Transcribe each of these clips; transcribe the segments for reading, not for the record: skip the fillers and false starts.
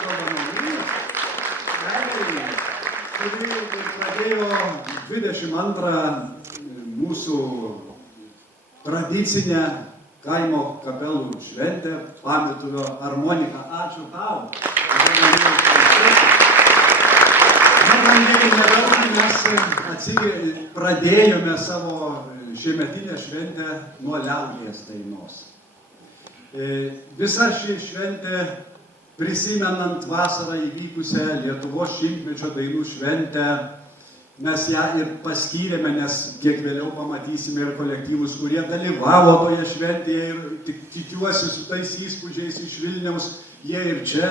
dovanomis, kuri pradėjo 22 mūsų tradicinę kaimo kapelų šventę, Pamituvio armoniką. Ačiū tau. Mes pradėjome savo šiemetinę šventę nuo liaudies dainos. Visa ši šventė, prisimenant vasarą įvykusią Lietuvos šimtmečio dainų šventę, mes ją ir paskyrėme, nes kiek vėliau pamatysime ir kolektyvus, kurie dalyvavo toje šventėje ir tikiuosi su tais įspūdžiais iš Vilniaus, jie ir čia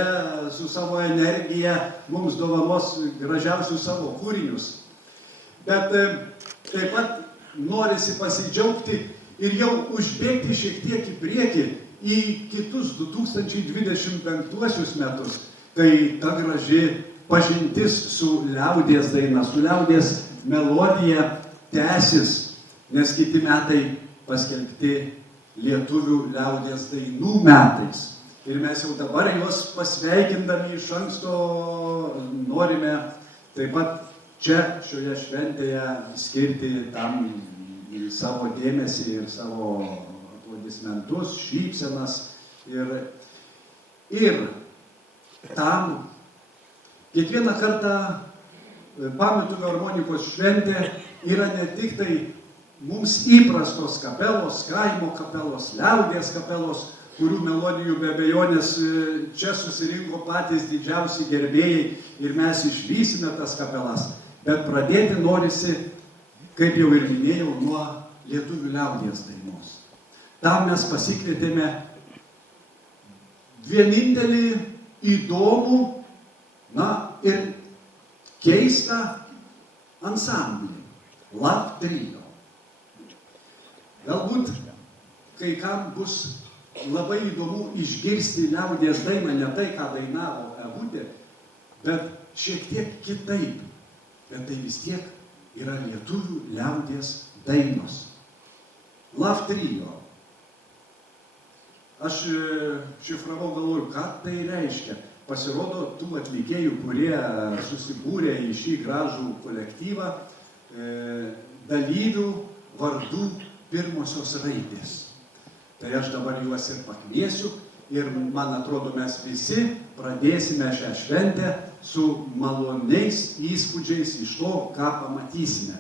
su savo energija mums dovanos gražiausius savo kūrinius. Bet taip pat norisi pasidžiaugti ir jau užbėgti šiek tiek į priekį į kitus 2025 metus, kai ta graži pažintis su liaudies daina, su liaudies melodija tęsis, nes kiti metai paskelbti lietuvių liaudies dainų metais. Ir mes jau dabar juos pasveikindami iš anksto norime taip pat čia, šioje šventėje, skirti tam savo dėmesį ir savo aplodismentus, šypsenas. Ir tam kiekvieną kartą Pamituvio armonikos šventė yra ne tik tai mums įprastos kapelos, kaimo kapelos, liaudies kapelos, kurių melodijų be abejonės čia susirinko patys didžiausi gerbėjai ir mes išvysime tas kapelas. Bet pradėti norisi, kaip jau ir minėjau, nuo lietuvių liaudies dainos. Tam mes pasikvietėme vienintelį įdomų, ir keistą ansamblį, Love Trio. Galbūt kai kam bus labai įdomu išgirsti liaudies dainą, ne tai, ką dainavo Evutė, bet šiek tiek kitaip. Bet tai vis tiek yra lietuvių liaudies dainos. Love Trio. Aš šifravau, galvoju, ką tai reiškia. Pasirodo, tų atlikėjų, kurie susibūrė į šį gražų kolektyvą, dalyvių vardų pirmosios raidės. Tai aš dabar juos ir pakviesiu ir, man atrodo, mes visi pradėsime šią šventę su maloniais įspūdžiais iš to, ką pamatysime.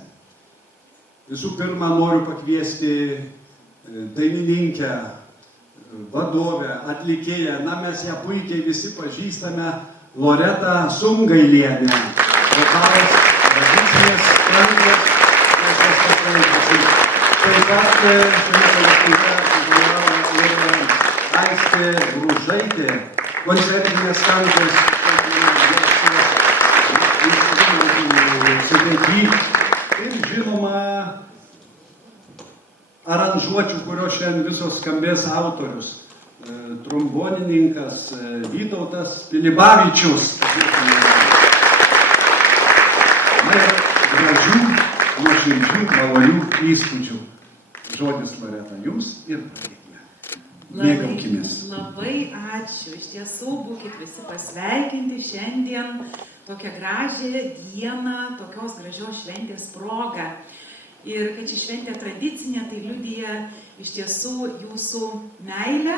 Visų pirma, noriu pakviesti dainininkę, vadovę, atlikėją, mes ją puikiai visi pažįstame, Loretą Sungailienę. Vokalas, tradicinės skambos, taip pat kolektyve dalyvauja Aistė Bružaitė, koncertinės skambos, ir žinoma aranžuočių, kurios šiandien visos skambės autorius, trombonininkas Vytautas Pilibavičius. Gražių, nuoširdžių, malonių įspūdžių. Žodis, Loreta, jums ir pradėkime. Mėgaukimės. Labai ačiū. Iš tiesų, būkit visi pasveikinti šiandien tokią gražią dieną, tokios gražios šventės progą. Ir kad ši šventė tradicinė, tai liudija iš tiesų jūsų meilę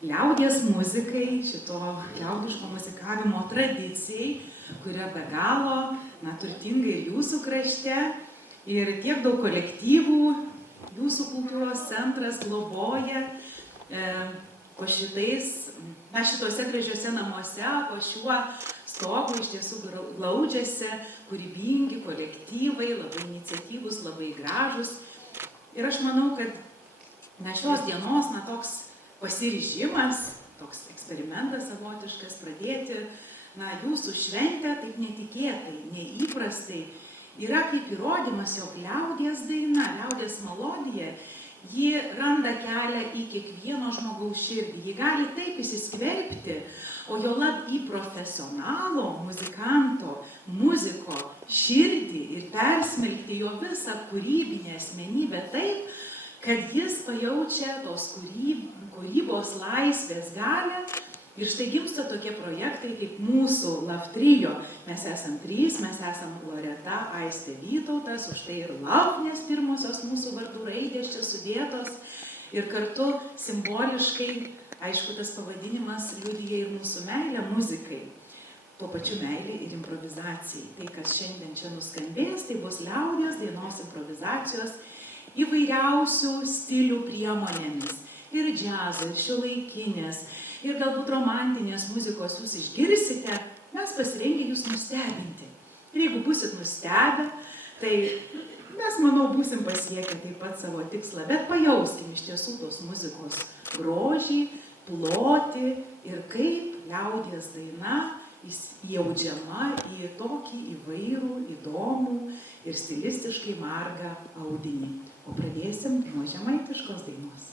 liaudies muzikai, šito liaudiško muzikavimo tradicijai, kuria be galo turtinga ir jūsų krašte. Ir tiek daug kolektyvų jūsų kultūros centras globoja po šitose gražiuose namuose, po šiuo stogu iš tiesų glaudžiasi kūrybingi kolektyvai, labai iniciatyvūs, labai gražus. Ir aš manau, kad šios dienos toks pasiryžimas, toks eksperimentas savotiškas pradėti jūsų šventę taip netikėtai, neįprastai, yra kaip įrodymas, jog liaudies daina, liaudies melodija, ji randa kelią į kiekvieno žmogaus širdį, ji gali taip įsiskverbti, o juolab į profesionalo, muzikanto, muziko širdį ir persmelkti jo visą kūrybinę asmenybę taip, kad jis pajaučia tos kūrybos laisvės galią Ir štai gimsta tokie projektai kaip mūsų Love Trio. Mes esam 3, mes esam Loreta, Aistė, Vytautas, už tai ir Love, nes pirmosios mūsų vardų raidės čia sudėtos. Ir kartu simboliškai, aišku, tas pavadinimas liudija ir mūsų meilę muzikai. Tuo pačiu meilė ir improvizacijai. Tai, kas šiandien čia nuskambės, tai bus liaudies dainos improvizacijos įvairiausių stilių priemonėmis. Ir džiazo, ir šiuolaikinės, ir galbūt romantinės muzikos jūs išgirsite, mes pasirengę jūs nustebinti. Ir jeigu būsit nustebę, tai mes, manau, būsim pasiekę taip pat savo tikslą, bet pajauskim iš tiesų tos muzikos grožį, plotį ir kaip liaudies daina įaudžiama į tokį įvairų, įdomų ir stilistiškai margą audinį. O pradėsim nuo žemaitiškos dainos.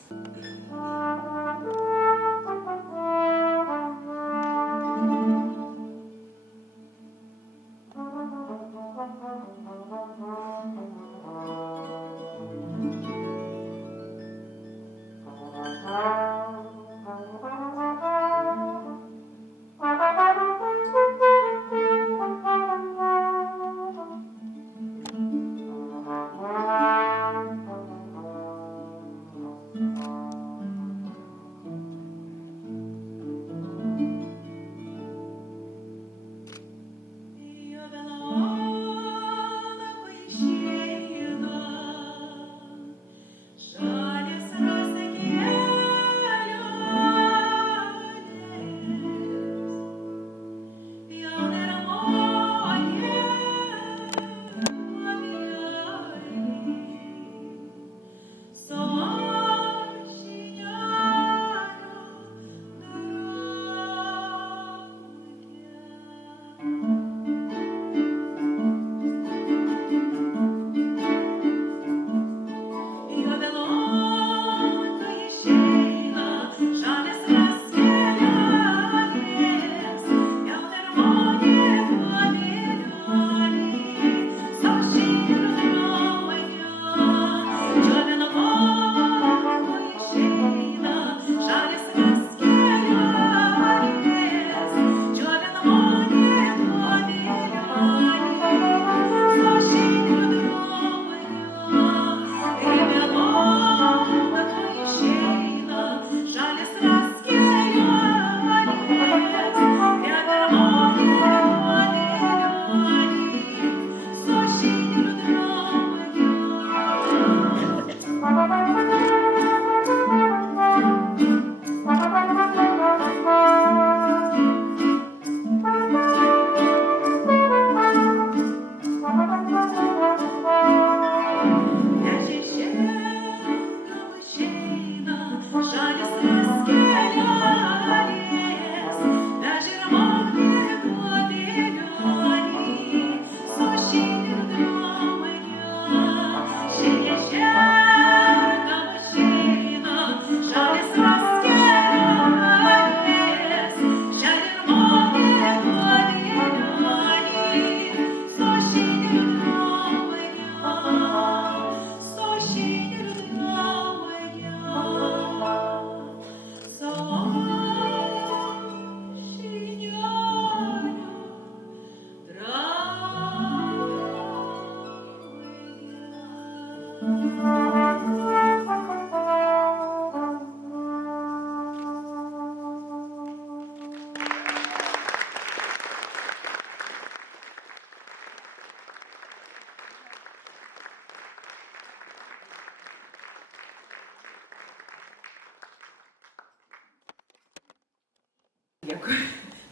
Dėkui.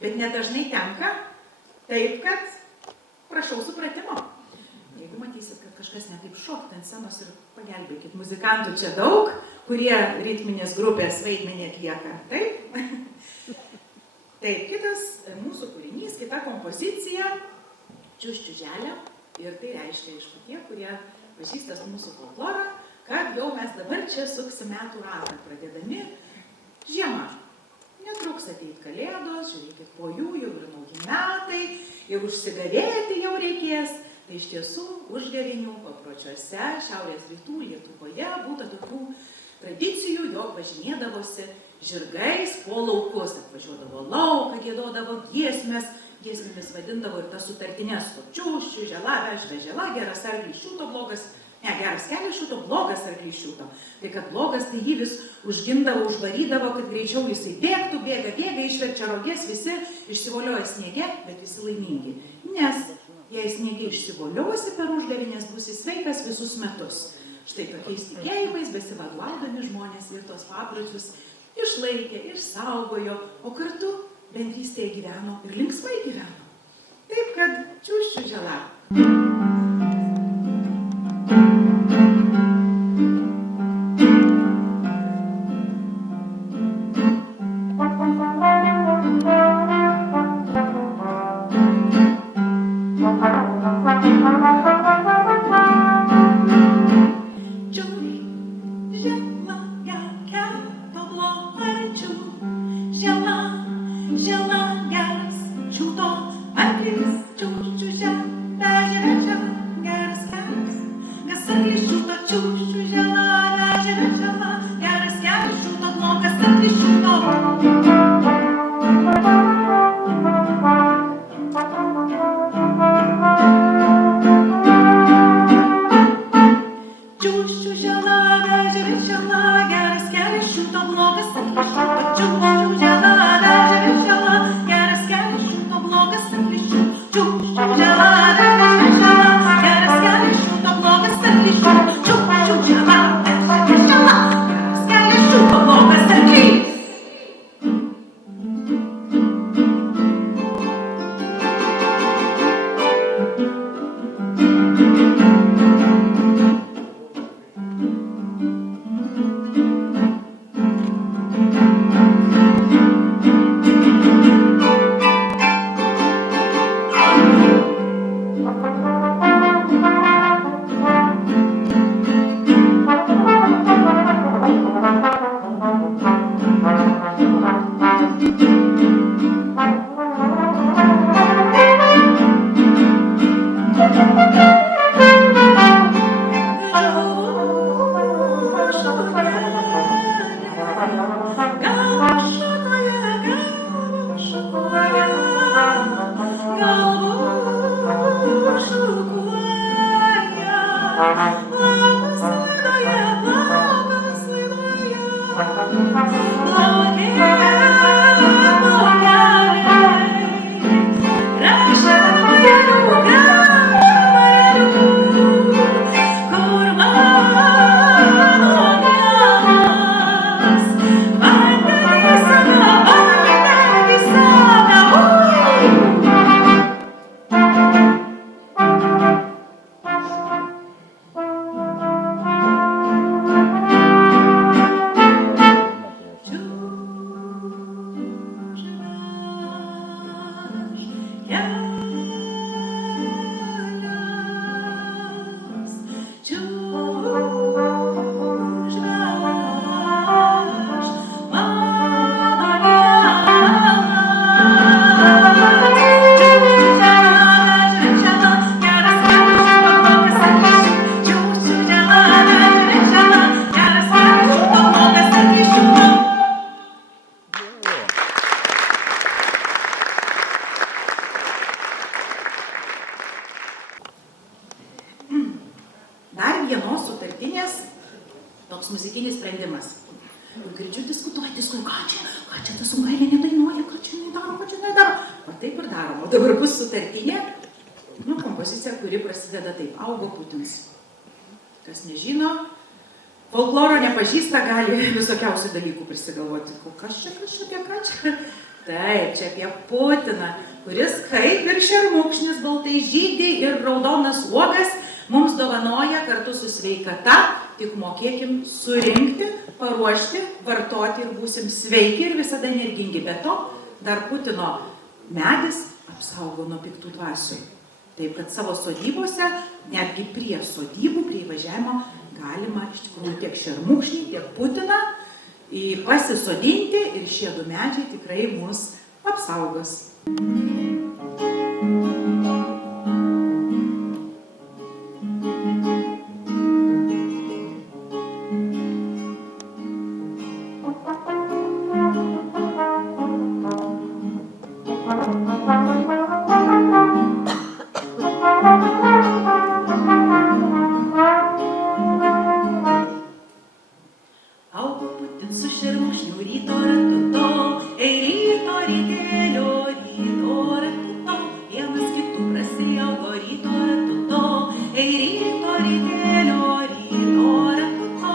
Bet nedažnai tenka, taip kad prašau supratimo. Jeigu matysit, kad kažkas netaip šokti ant scenos ir pagelbėkit, muzikantų čia daug, kurie ritminės grupės vaidmenį atlieka. Taip? Taip, kitas mūsų kūrinys, kita kompozicija, Čiuščiuželė. Ir tai reiškia, aišku, tie, kurie pažįstas mūsų folklorą, kad jau mes dabar čia suksim metų ratą, pradėdami žiemą. Netruks ateit kalėdos, žiūrėkit, po jų jau ir nauji metai, ir užsigavėti jau reikės. Tai iš tiesų užgavėnių papročiuose Šiaurės rytų Lietuvoje būta tokių tradicijų, jog važinėdavosi žirgais po laukus, atvažiuodavo lauką, giedodavo giesmės, giesmėmis vadindavo ir tas sutartinės, čiūščių, žela, vežda žela, geras arklys šūto, blogas, ne, geras kelias šūto, blogas arklys šūto. Tai kad blogas, tai jį vis užgindavo, užvarydavo, kad greičiau jisai bėgtų, bėga, išverčia rogės, visi išsivolioja sniege, bet visi laimingi. Nes jei sniege išsivoliosi per uždavinės, būsi sveikas visus metus. Štai tokiais tikėjimais besivaduodami žmonės ir tos papročius išlaikė, išsaugojo, o kartu bendrystėje gyveno ir linksmai gyveno. Taip kad čiūščių žela. toks muzikinis sprendimas. Ir girdžiu diskutuoja, ką čia ta Sungailė nedainuoja, ką čia nedaro. O taip ir darom. O dabar bus sutartinė, kompozicija, kuri prasideda taip, augo Putins. Kas nežino, folkloro nepažįsta, gali visokiausių dalykų prisigalvoti. Kas čia? Taip, čia apie Putiną, kuris kaip ir šermukšnis baltai žydi ir raudonas uogas mums dovanoja kartu su sveikata, tik mokėkim surinkti, paruošti, vartoti ir būsim sveiki ir visada energingi. Be to, dar Putino medis apsaugo nuo piktų dvasių. Taip, kad savo sodybose, netgi prie sodybų, prie įvažiavimo, galima iš tikrųjų tiek šermukšnį, tiek Putiną pasisodinti ir šie du medžiai tikrai mus apsaugos. putin su šermukšniu ryto ratuto, ryto rytėlio, ryto ratuto, vienas kitų prasiaugo ryto ratuto, ryto rytėlio, ryto ratuto.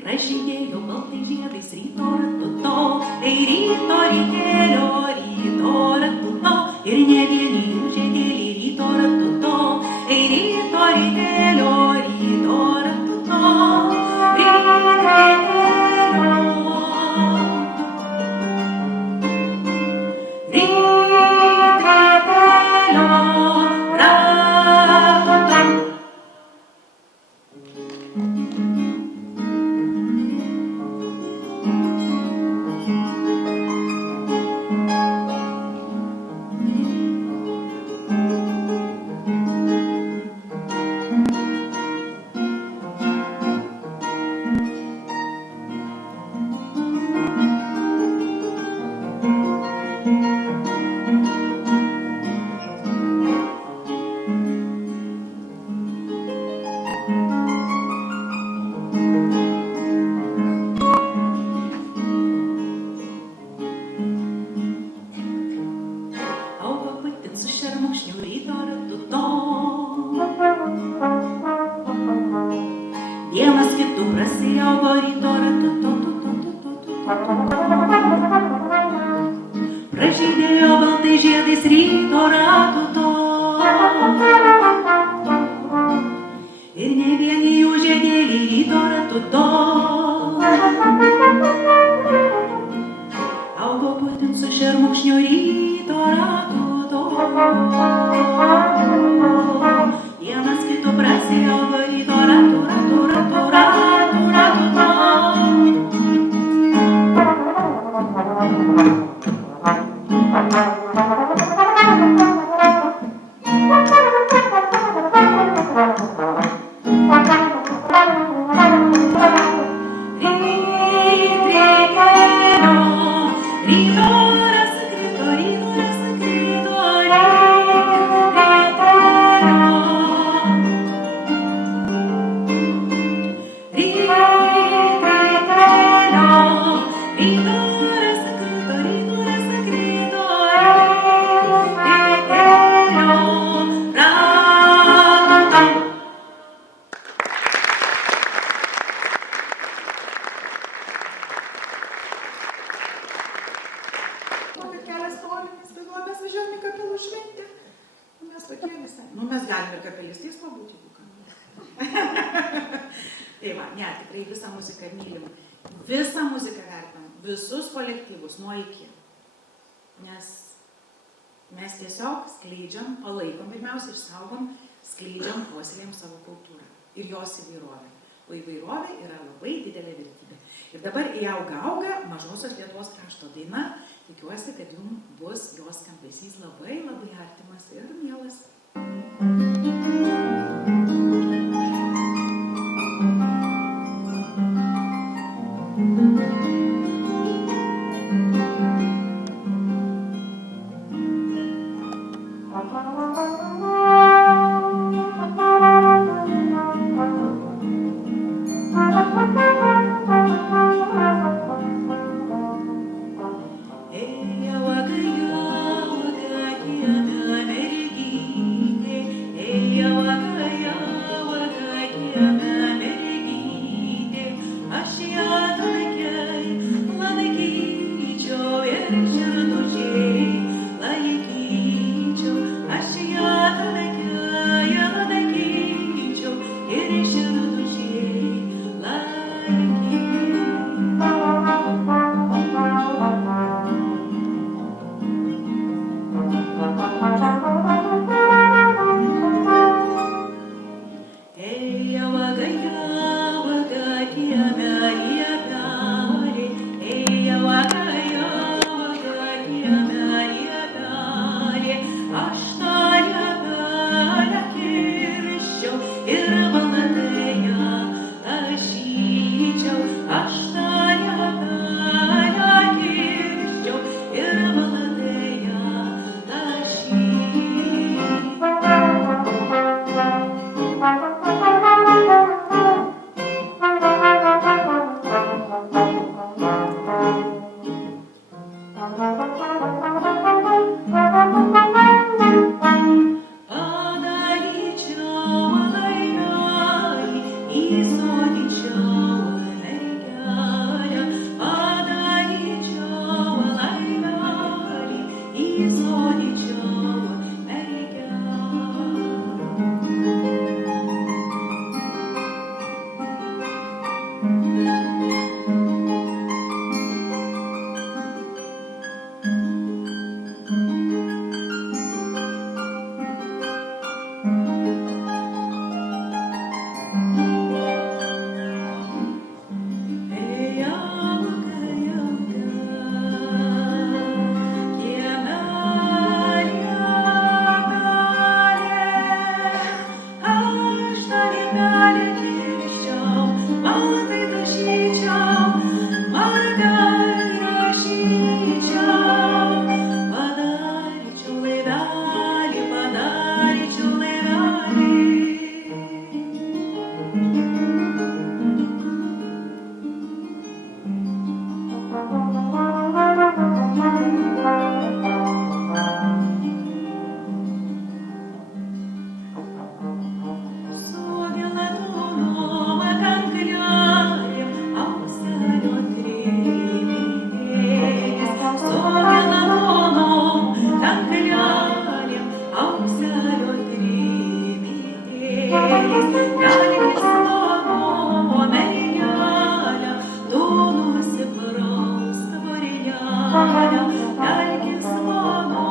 Pražydėjo baltais žiedais ryto ratuto, ryto rytėlio, ryto ratuto, ir ne vieni jų žiedėliai ryto ratuto, ryto rytėlio, ryto ratuto, ryto rytėlio, ryto rytėlio, ratuto. Augo putin su šermukšniu ryto ratuto, vienas kitų prasiaugo ryto ratuto, pražydėjo baltais žiedais ryto ratuto, ir ne vieni jų žiedėliai ryto ratuto. Augo putin su šermukšniu ryto ratuto, vienas kitų prasiaugo ryto ratu, ratu, ratu, ratu, ratuto. Mes galime ir kapelistais pabūti, jeigu ką. Tai va, ne, tikrai visą muziką mylim. Visą muziką vertinam, visus kolektyvus nuo iki. Nes mes tiesiog skleidžiam, palaikom, pirmiausia išsaugom, skleidžiam, puoselėjam savo kultūrą ir jos įvairovę. O įvairovė yra labai didelė vertybė. Ir dabar auga Mažosios Lietuvos krašto daina. Tikiuosi, kad jums bus jos skambesys labai labai artimas ir mielas. Hey, leikis mano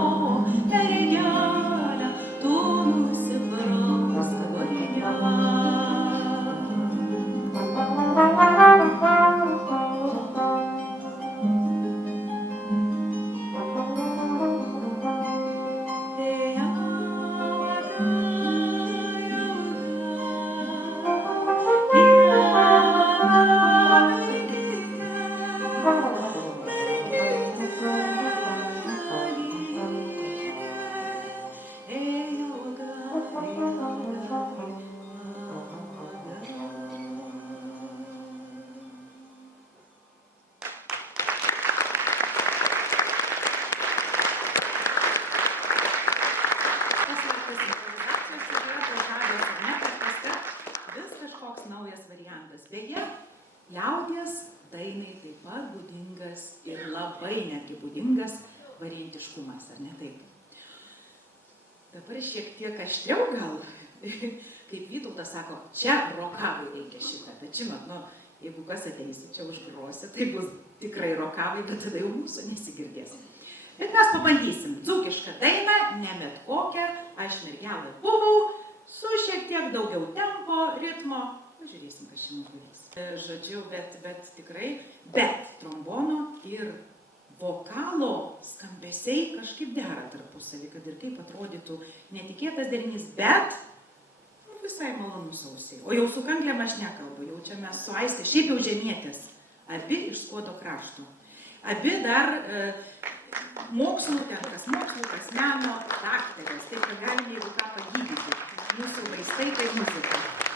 mergelė, tu nusiprausk varne. Beje, liaudies dainai taip pat būdingas ir labai netgi būdingas variantiškumas, ar ne taip? Dabar šiek tiek aštriau gal, kaip Vytautas sako, čia rokavai reikia šitą, bet žinot, jeigu kas ateisi čia užgrosi, tai bus tikrai rokavai, bet tada jau mūsų nesigirdės. Bet mes pabandysim dzūkišką dainą, ne bet kokią, aš mergelė buvau, su šiek tiek daugiau tempo, ritmo. Žiūrėsim, kas čia mums darys. Žodžiu, bet tikrai, bet trombono ir vokalo skambesiai kažkaip dera tarpusavį, kad ir kaip atrodytų netikėtas derinys, bet visai malonus ausiai. O jau su kanklėm aš nekalbu, jau čia mes su Aiste, šiaip jau žemietės, abi iš Skuodo krašto. Abi dar mokslų, kas meno daktarės, taip kad galime jeigu ką pagydyti. Mūsų vaistai tai muzika.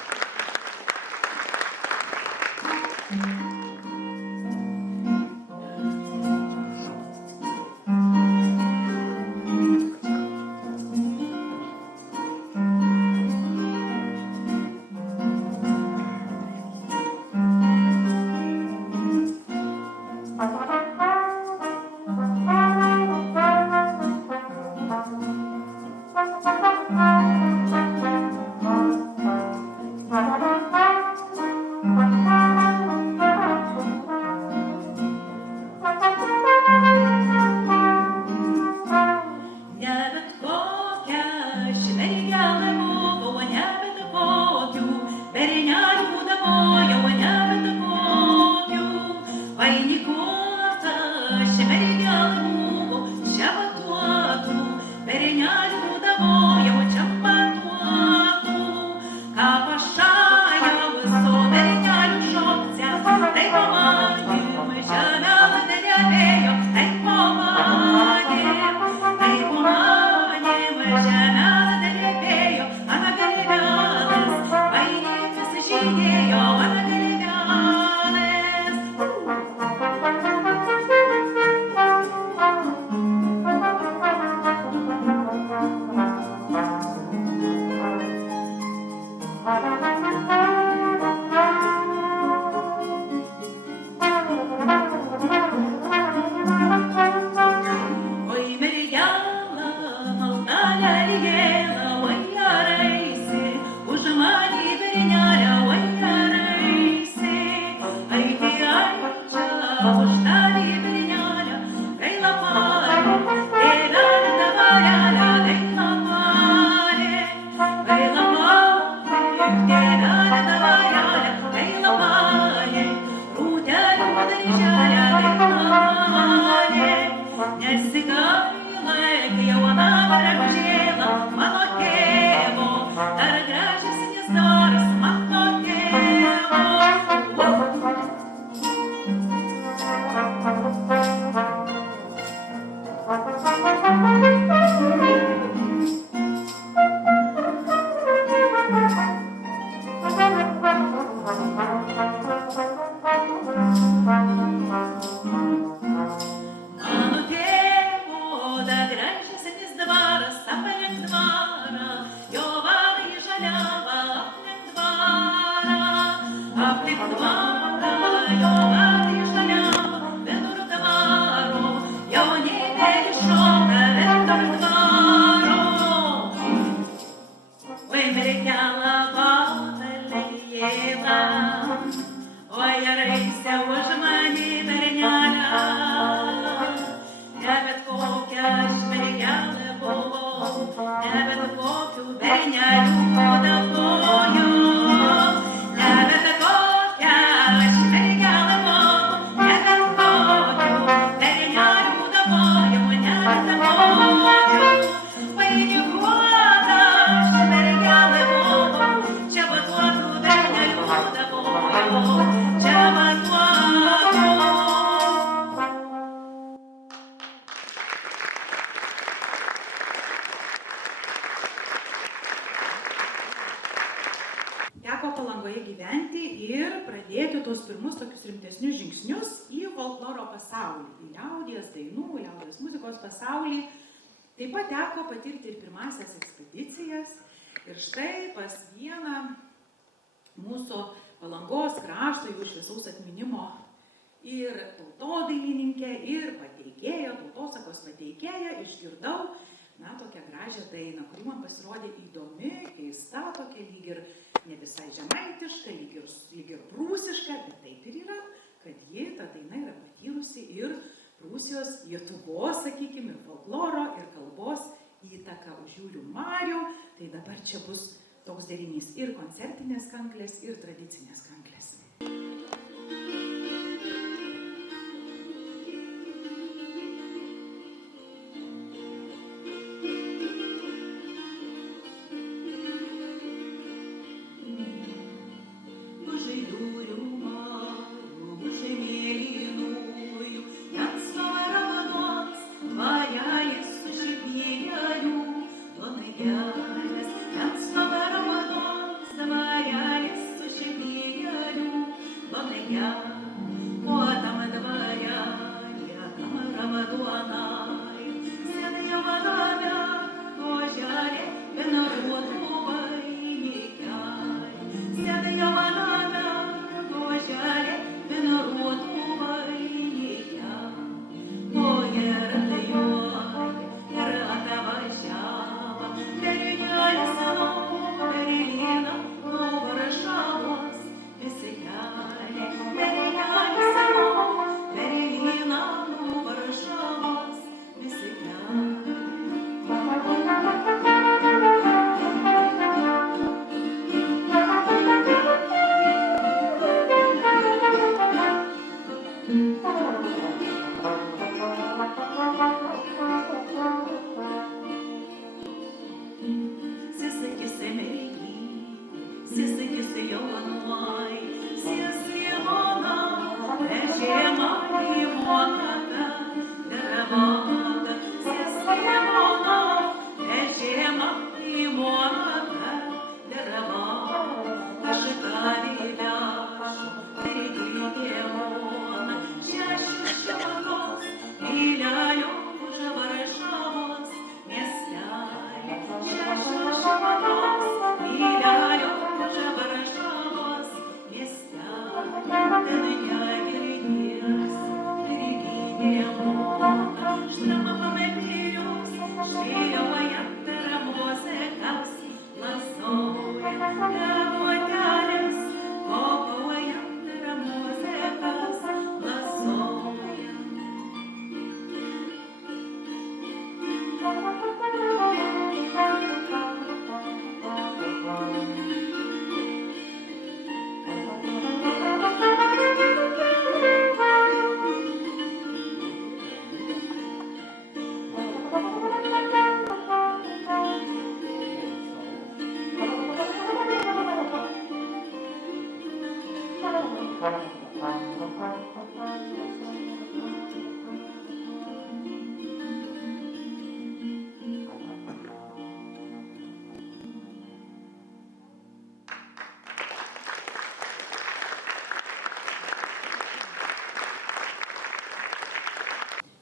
tuos pirmus tokius rimtesnius žingsnius į folkloro pasaulį, į liaudies dainų, liaudies muzikos pasaulį. Taip pat teko patirti ir pirmasias ekspedicijas. Ir štai pas vieną mūsų Palangos krašto jau šviesaus atminimo ir tautodailininkę, ir pateikėją, tautosakos pateikėją išgirdau, tokią gražią dainą, kuri man pasirodė įdomi, keista, tokia lyg ir ne visai žemaitiška, lyg ir prūsiška, bet taip ir yra, kad ji, ta daina, yra patyrusi ir Prūsijos, Lietuvos, sakykime, ir folkloro, ir kalbos įtaką už jūrių marių. Tai dabar čia bus toks derinys ir koncertinės kanklės, ir tradicinės kanklės.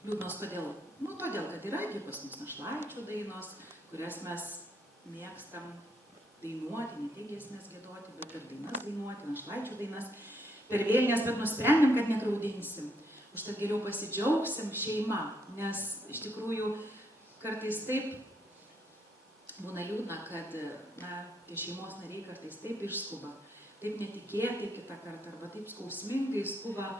Liūdnos kodėl? Todėl, kad yra irgi pas mus našlaičių dainos, kurias mes mėgstam dainuoti, ne tik giesmes giedoti, bet ir dainas dainuoti, našlaičių dainas per vėlinės, bet nusprendėm, kad negraudinsim. Užtat geriau pasidžiaugsim šeima, nes iš tikrųjų kartais taip būna liūdna, kad tie šeimos nariai kartais taip išskuba, taip netikėtai kitą kartą, arba taip skausmingai skuba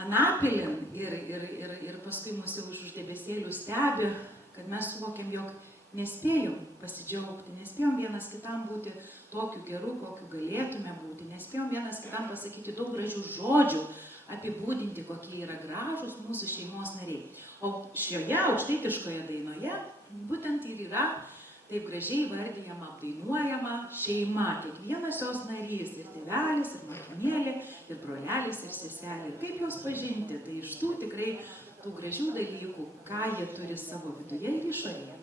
anapilin ir paskui mus jau už debesėlių stebi, kad mes suvokiam, jog nespėjom pasidžiaugti, nespėjom vienas kitam būti tokiu geru, kokiu galėtume būti, nespėjom vienas kitam pasakyti daug gražių žodžių, apibūdinti, kokie yra gražūs mūsų šeimos nariai. O šioje aukštaitiškoje dainoje būtent ir yra taip gražiai vardijama, apdainuojama šeima, kiekvienas jos narys, ir tėvelis, ir motinėlė, ir brolelis, ir seselė. Kaip jos pažinti? Tai iš tų tikrai tų gražių dalykų, ką jie turi savo viduje ir išorėje.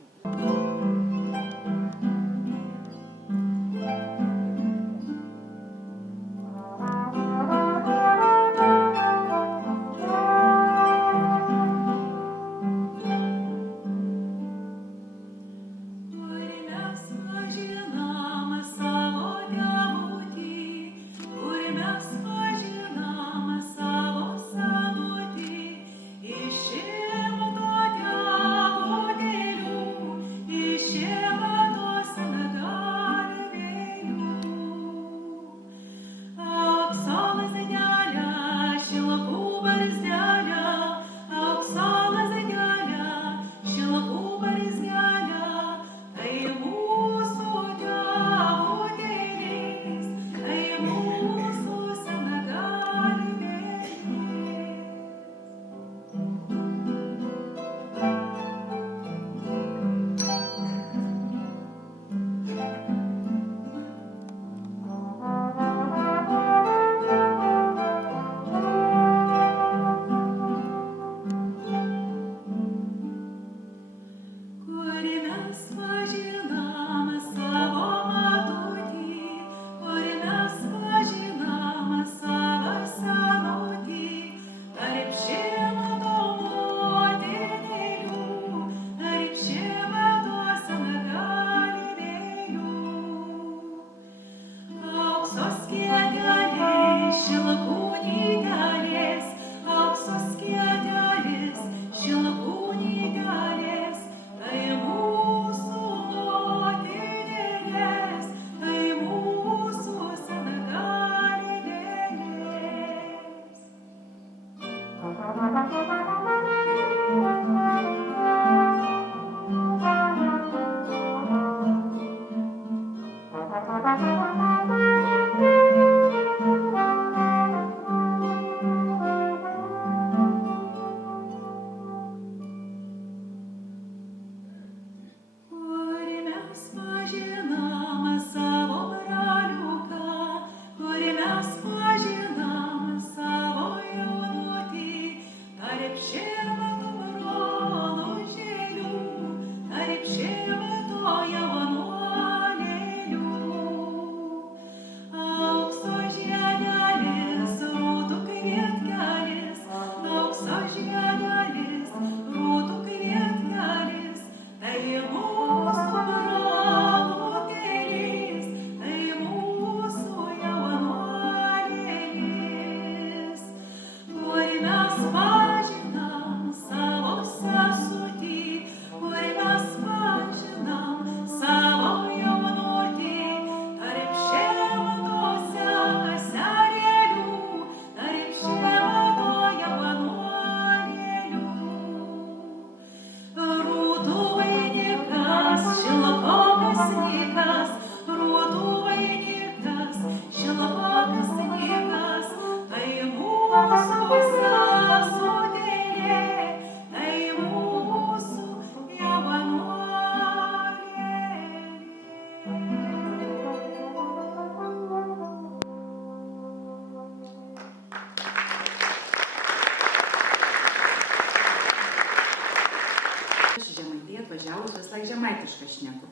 oficialus visai žemaitišką šneku.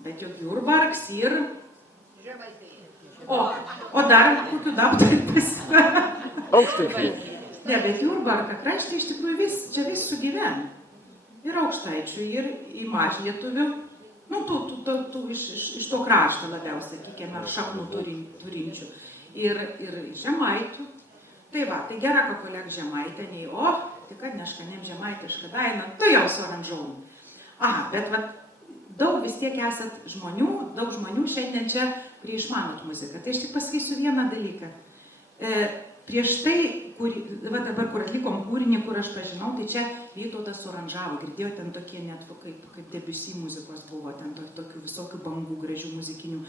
Bet juk Jurbarks ir... O dar kokiu dabtari pasivė. Aukštaičiai. Ne, bet Jurbarką kraštį iš tikrųjų čia vis sugyven. Ir aukštaičių, ir į mažlietuvių. Nu, tų iš to krašto labiausiai, sakykime, ar šaknų turinčių. Ir žemaitų. Tai va, tai gera, kad kolega žemaitė, nei, tik atneškanėm žemaitišką dainą, tu jau su oranžaunu. Aha, bet va, daug vis tiek esat žmonių, daug žmonių šiandien čia priešmanot muziką. Tai aš tik pasakysiu vieną dalyką. Prieš tai, dabar kur atlikom kūrinį, kur aš pažinau, tai čia Vytautas oranžavo, girdėjo ten tokie net kaip Debussy muzikos buvo, ten tokių visokių bangų gražių muzikinių,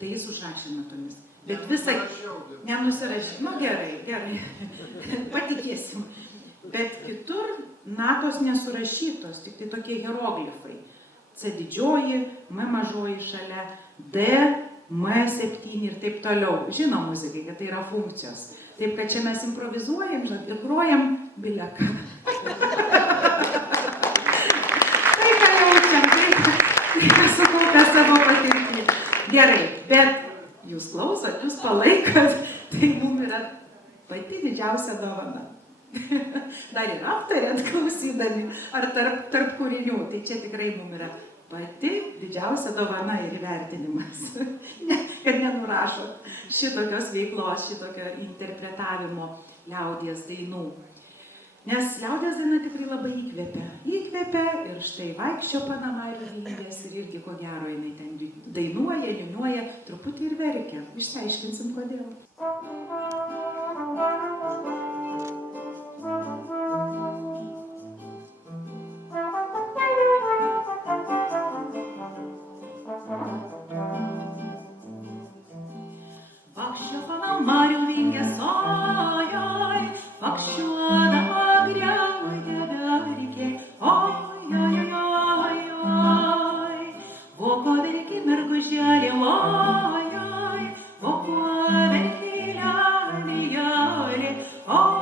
tai jis užrašė natomis. Bet visai, nenusirašė, nu gerai, patikėsim. Bet kitur natos nesurašytos, tik tai tokie hieroglifai. C didžioji, M mažoji šalia, D, M7 ir taip toliau. Žino muzikai, kad tai yra funkcijos. Taip, kad čia mes improvizuojam, ir grojam bileką. Tai ką jaučiam, tai sukaupę savo patirtį. Gerai, bet jūs klausot, jūs palaikat, tai mums yra pati didžiausia dovana. Dar ir aptarėt klausydami, ar tarp kūrinių, tai čia tikrai mums yra pati didžiausia dovana ir įvertinimas. Kad nenurašot šitokios veiklos, šitokio interpretavimo liaudies dainų. Nes liaudies daina tikrai labai įkvepia ir štai vaikščio Panama ir lygės ir irgi ko gero jinai ten dainuoja, liūniuoja, truputį ir verkia. Išsiaiškinsim kodėl. Marių vingės, ojoj, pakščiuodama griaudė verkė, ojoj, voko verkė merguželė, ojoj, voko verkė lelė, ojoj.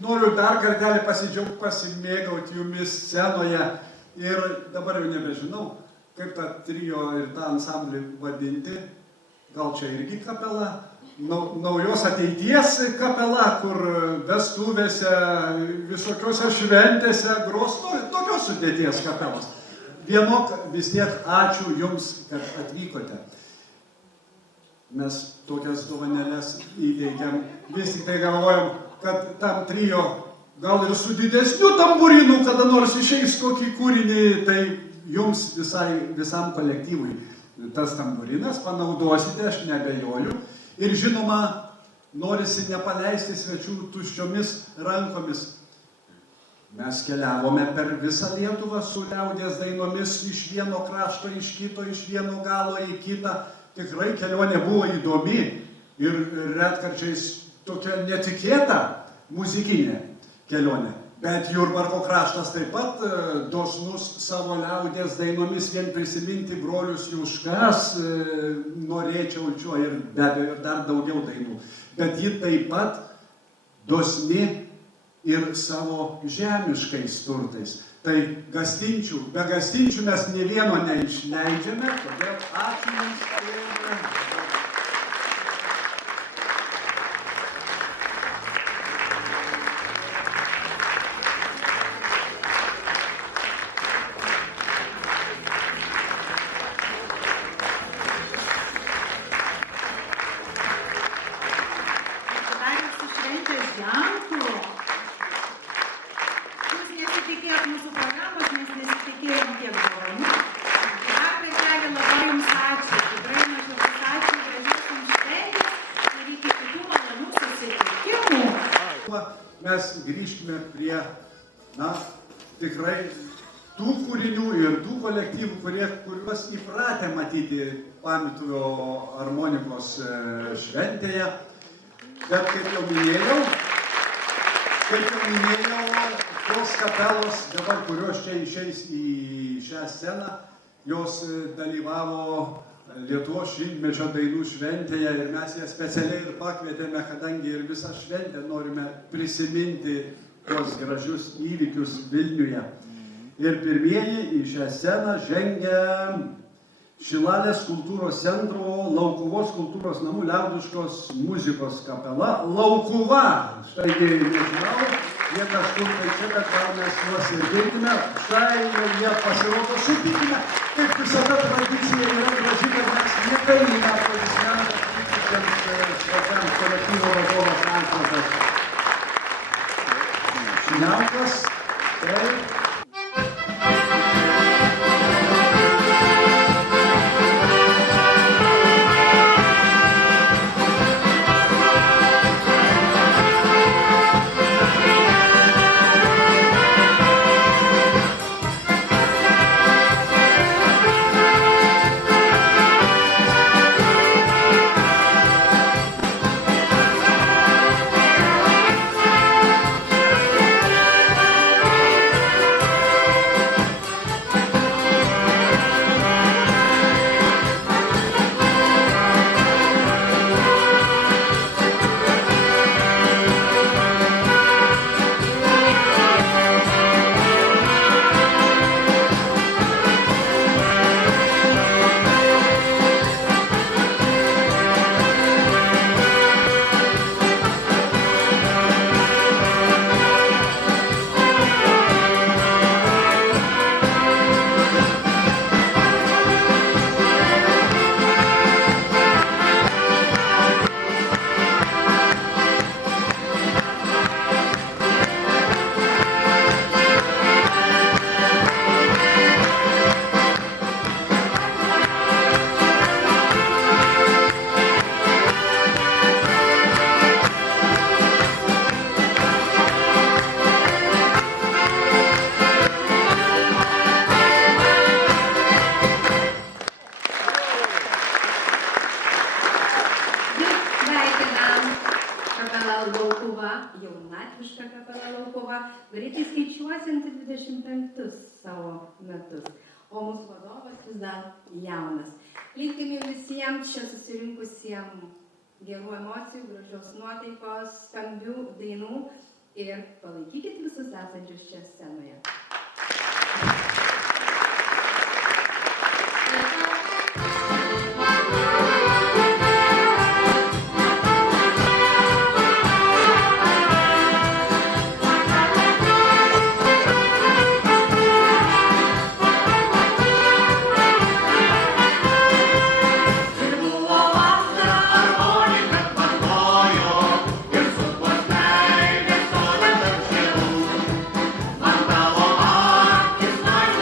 Noriu dar kartelį pasidžiaugti, pasimėgauti jumis scenoje ir dabar jau nebežinau, kaip tą trio ir tą ansamblį vadinti. Gal čia irgi kapela, naujos ateities kapela, kur vestuvėse, visokiose šventėse gros, tokios sudėties kapelos. Vienok vis tiek ačiū jums, kad atvykote. Mes tokias dovanėles įteikiam, vis tik tai galvojam, kad tam trio gal ir su didesniu tamburinu kada nors išeis kokį kūrinį, tai jums visam kolektyvui tas tamburinas panaudosite, aš neabejoju. Ir žinoma, norisi nepaleisti svečių tuščiomis rankomis. Mes keliavome per visą Lietuvą su liaudies dainomis iš vieno krašto, iš kito, iš vieno galo į kitą. Tikrai kelionė buvo įdomi ir retkarčiais tokia netikėta muzikinė kelionė. Bet Jurbarko kraštas taip pat dosnus savo liaudies dainomis, vien prisiminti brolius Juškas, norėčiau čia ir be abejo dar daugiau dainų. Bet ji taip pat dosni ir savo žemiškais turtais. Tai gastinčių, be gastinčių mes nė vieno neišleidžiame, todėl ačiū jums. netikėjot mūsų programos, mes nesitikėjom tiek dovanų. Dar kartelį labai jums ačiū. Tikrai nuoširdus ačiū, gražios jums šventės ir iki kitų malonių susitikimų. Mes grįžkime prie, tikrai tų kūrinių ir tų kolektyvų, kuriuos įpratę matyti Pamituvio armonikos šventėje. Bet kaip jau minėjau, tos kapelos, dabar kurios čia išeis į šią sceną, jos dalyvavo Lietuvos šimtmečio dainų šventėje ir mes jas specialiai ir pakvietėme, kadangi ir visą šventę norime prisiminti tuos gražius įvykius Vilniuje. Ir pirmieji į šią sceną žengia Šilalės kultūros centro Laukuvos kultūros namų liaudiškos muzikos kapela Laukuva. Štai nežinau, jie kažkur tai čia, bet gal mes juos ir girdime. Štai jau jie pasirodo, sutikime, kaip visada tradicija yra graži, kad mes negalime aplodismentų atvykusiems šventam kolektyvo vadovas Alfredas Šniaukas. Taip. Jaunatviška kapela Laukuva, greitai skaičiuosinti 25 savo metus, o mūsų vadovas vis dar jaunas. Linkime visiems čia susirinkusiems gerų emocijų, gražios nuotaikos, skambių dainų ir palaikykit visus esančius čia scenoje. Man tavo akis nori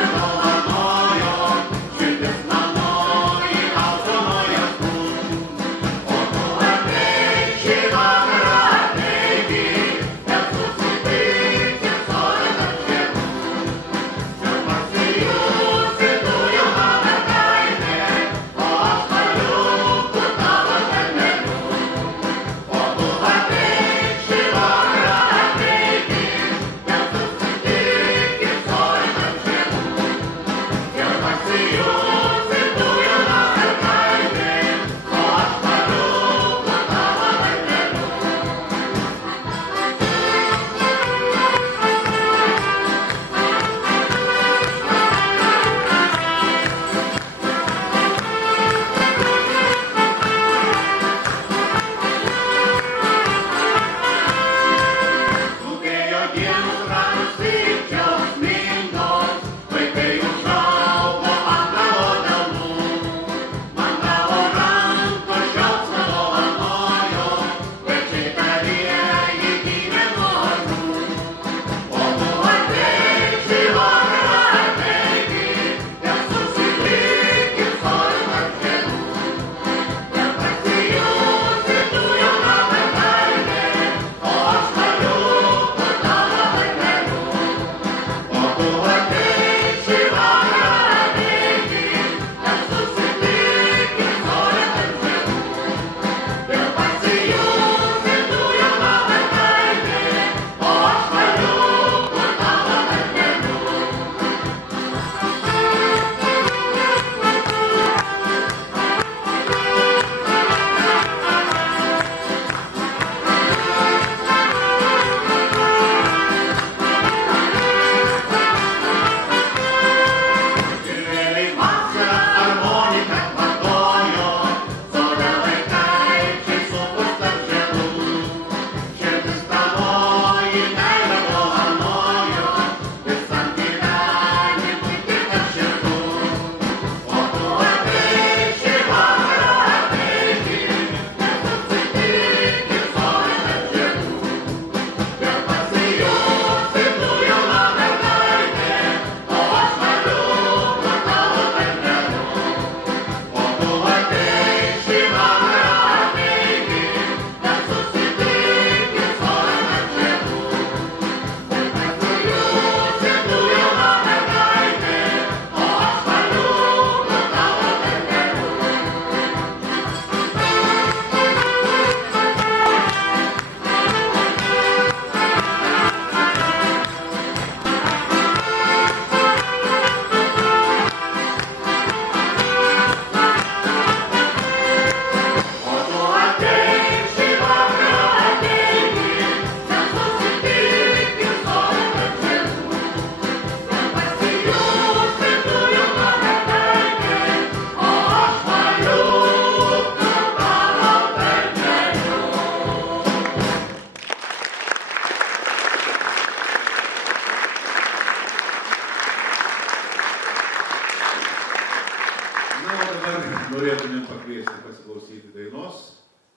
norėtumėm pakviesti pasiklausyti dainos,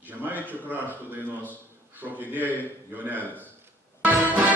Žemaičių krašto dainos Šokinėja Jonelis. Thank you.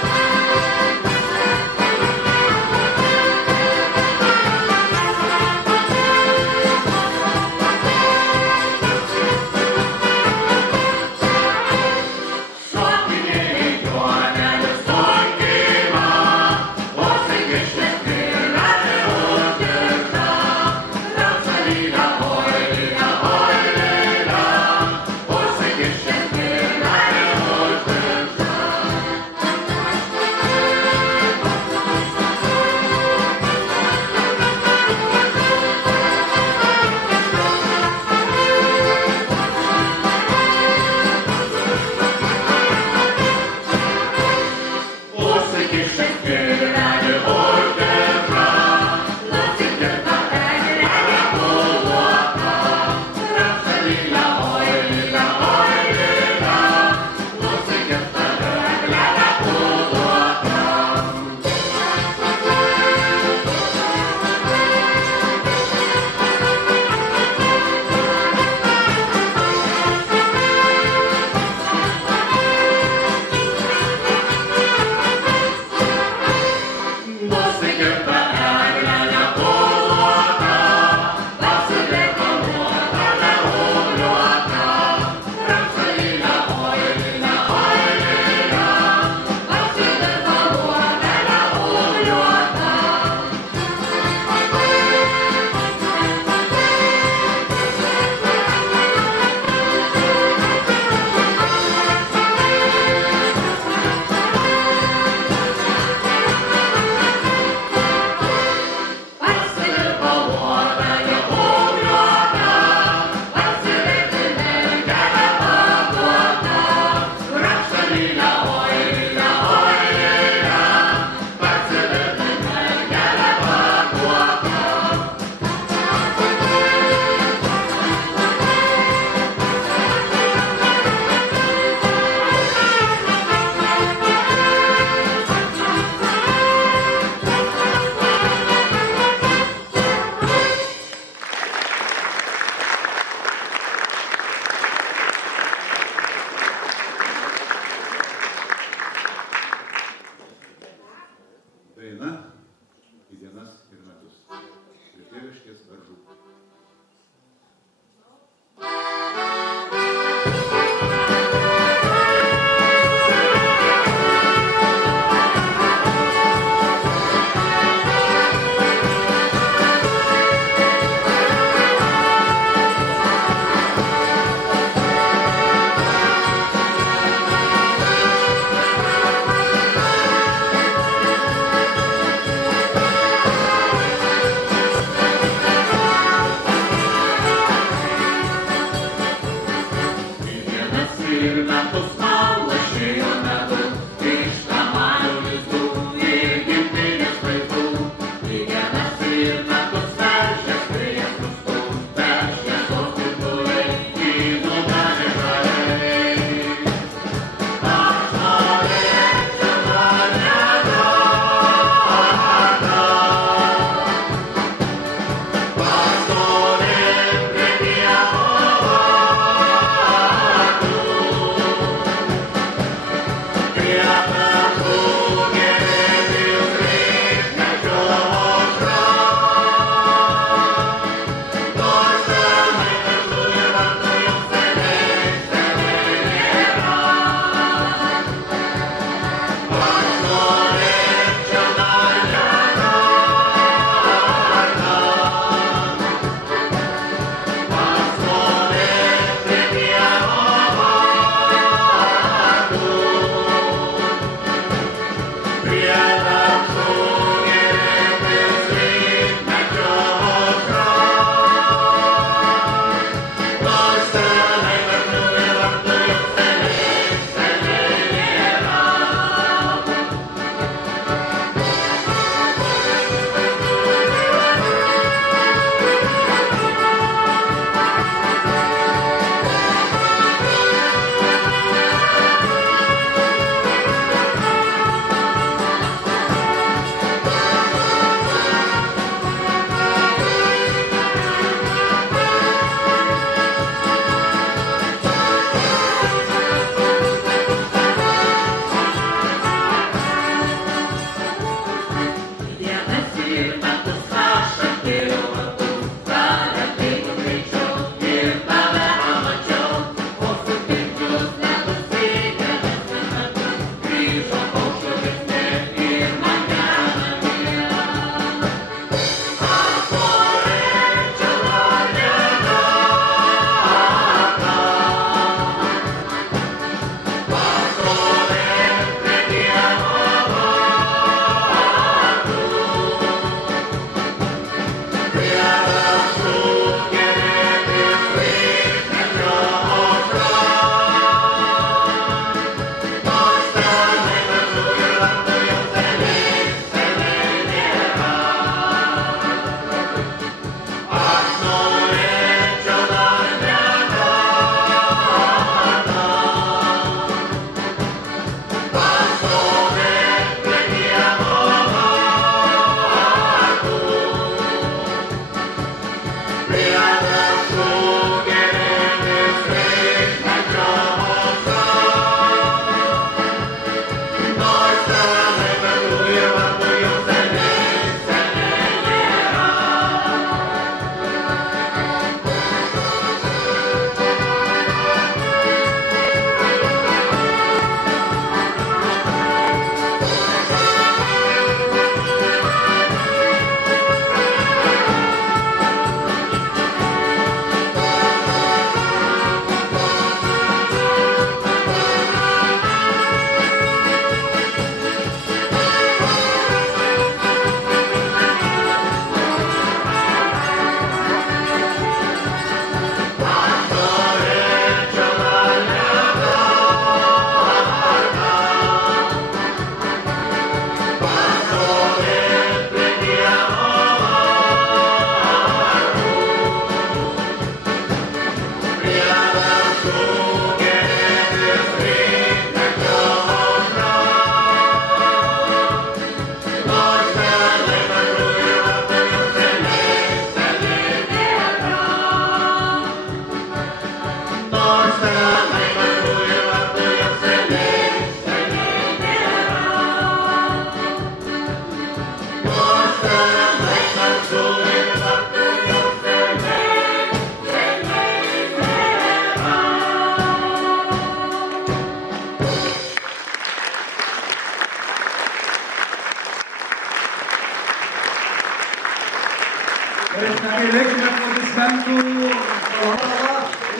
Negalėkime aplodismentų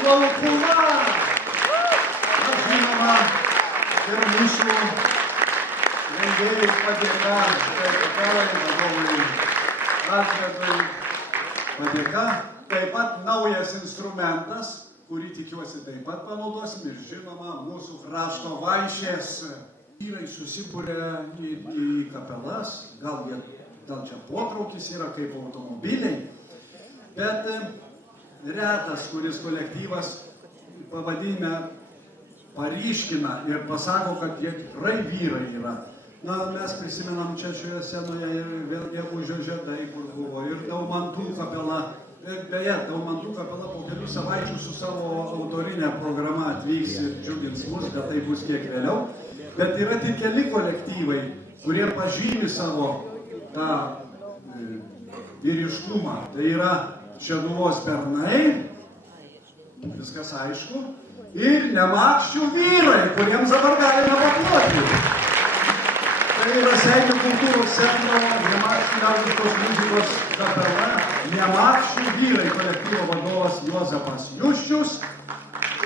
laukumą. Aš žinoma ir mūsų rengėjų padėka, vadovui Alfredui padėka. Taip pat naujas instrumentas, kurį tikiuosi taip pat panaudosim ir žinoma mūsų krašto vaišės. Vyrai susibūrė į kapelas, gal čia potraukis yra kaip automobiliai, bet retas, kuris kolektyvas pavadinime paryškina ir pasako, kad jie tikrai vyrai yra. Na, mes prisimenam čia šioje scenoje ir vėl Gegužio žiedai, kur buvo ir Daumantų kapela. Beje, Daumantų kapela po kelių savaičių su savo autorinė programa atvyks ir džiugins mus, bet tai bus kiek vėliau. Bet yra tik keli kolektyvai, kurie pažymi savo tą vyriškumą. Tai yra Šeduvos bernai, viskas aišku, ir Nemakščių vyrai, kuriems dabar galime paploti. Tai yra Seinių kultūros centro Nemakščių liaudiškos muzikos kapela, Nemakščių vyrai kolektyvo vadovas Juozapas Juščius.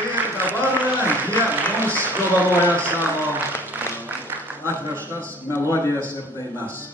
Ir dabar jie mums dovanoja savo atvežtas melodijas ir dainas.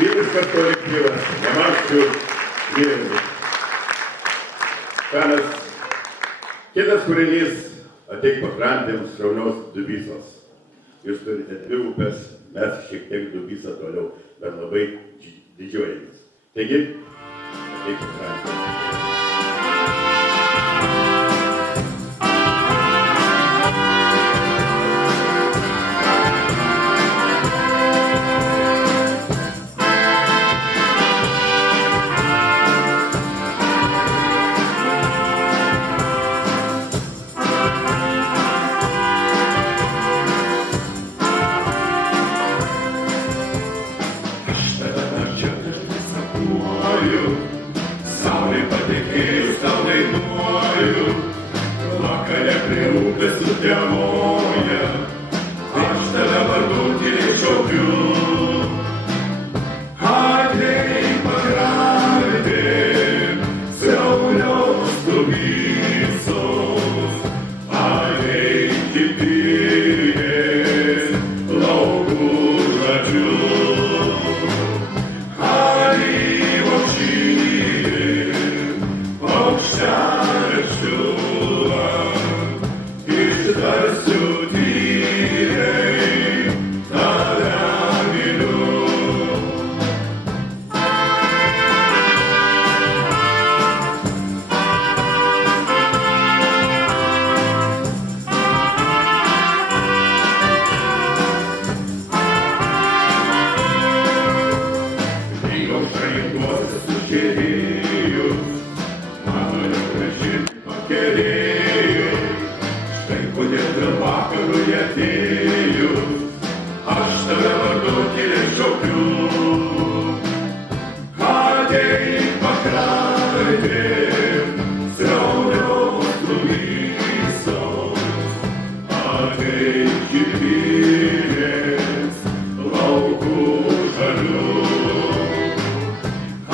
Vyriškas kolektyvas, Nemakščių vyrai. Kitas kūrinys Ateik pakrantėms šaunios Dubysos. Jūs turite dvi upės, mes šiek tiek Dubysą toliau, bet labai didžiuojamės. Taigi, Ateik pakrantėms. Saulė patekėjus tau dainuoju, vakare prie upės sutėmoja, aš tave vardu tyliai šaukiu. Ateik pakrantė, sraunios tu visos, ateik kityrės laukų žodžiu. Ištarsiu tyliai, tave myliu. Vyro šaituosi sužėrėjus, mano negražinti pakerėjus. Kodėl dėl vakarui atėjus, aš tave vardu tyliai šaukiu. Ateik pakrantė, sraunios tu visos, ateik kityrės laukų žalių.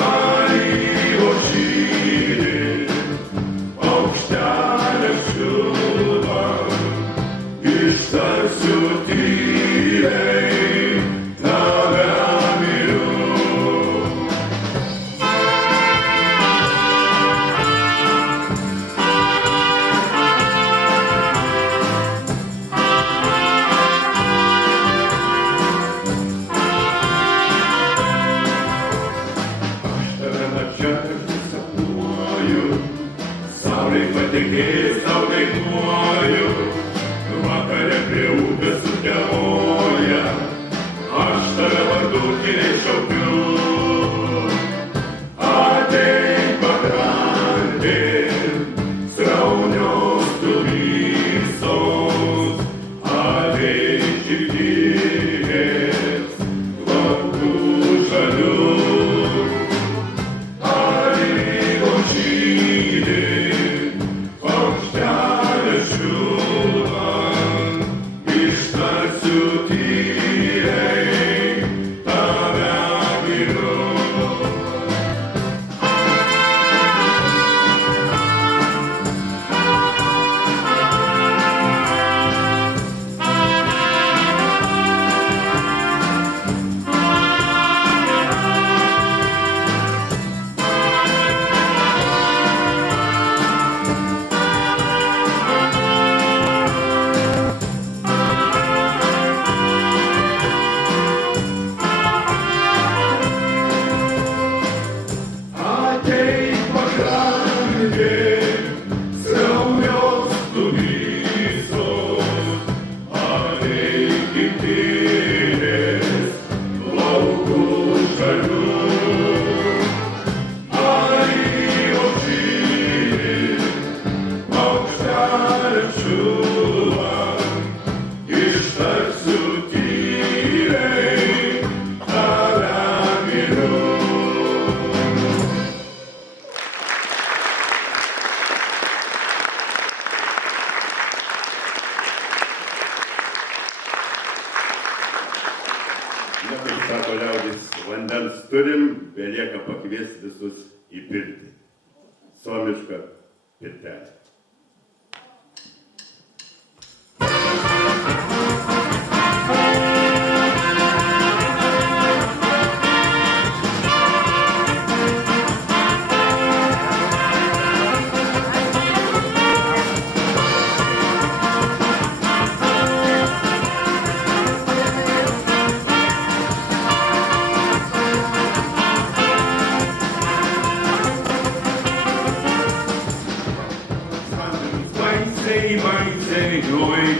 Alyvos žydi, paukštelės čiulba, ištarsiu tyliai, tave myliu. Aš tave nakčia sapnuoju, saulei patekėjus tau dainuoju, vakare prie upės sutėmoja, aš tave vardu tyliai šaukiu. Ateik pakrantė, sraunios tu visos, ateik kityrės laukų žalių. Alyvos žydi, paukštelės čiulba, ištarsiu tyliai, tave myliu. Ateik pakrantė, sraunios tu visos, ateik kityrės laukų žalių. Alyvos žydi, paukštelės čiulba, ištarsiu tyliai, tave myliu. Kaip sako liaudis, vandens turim, belieka pakviesti visus į pirtį. Suomiška pirtelė.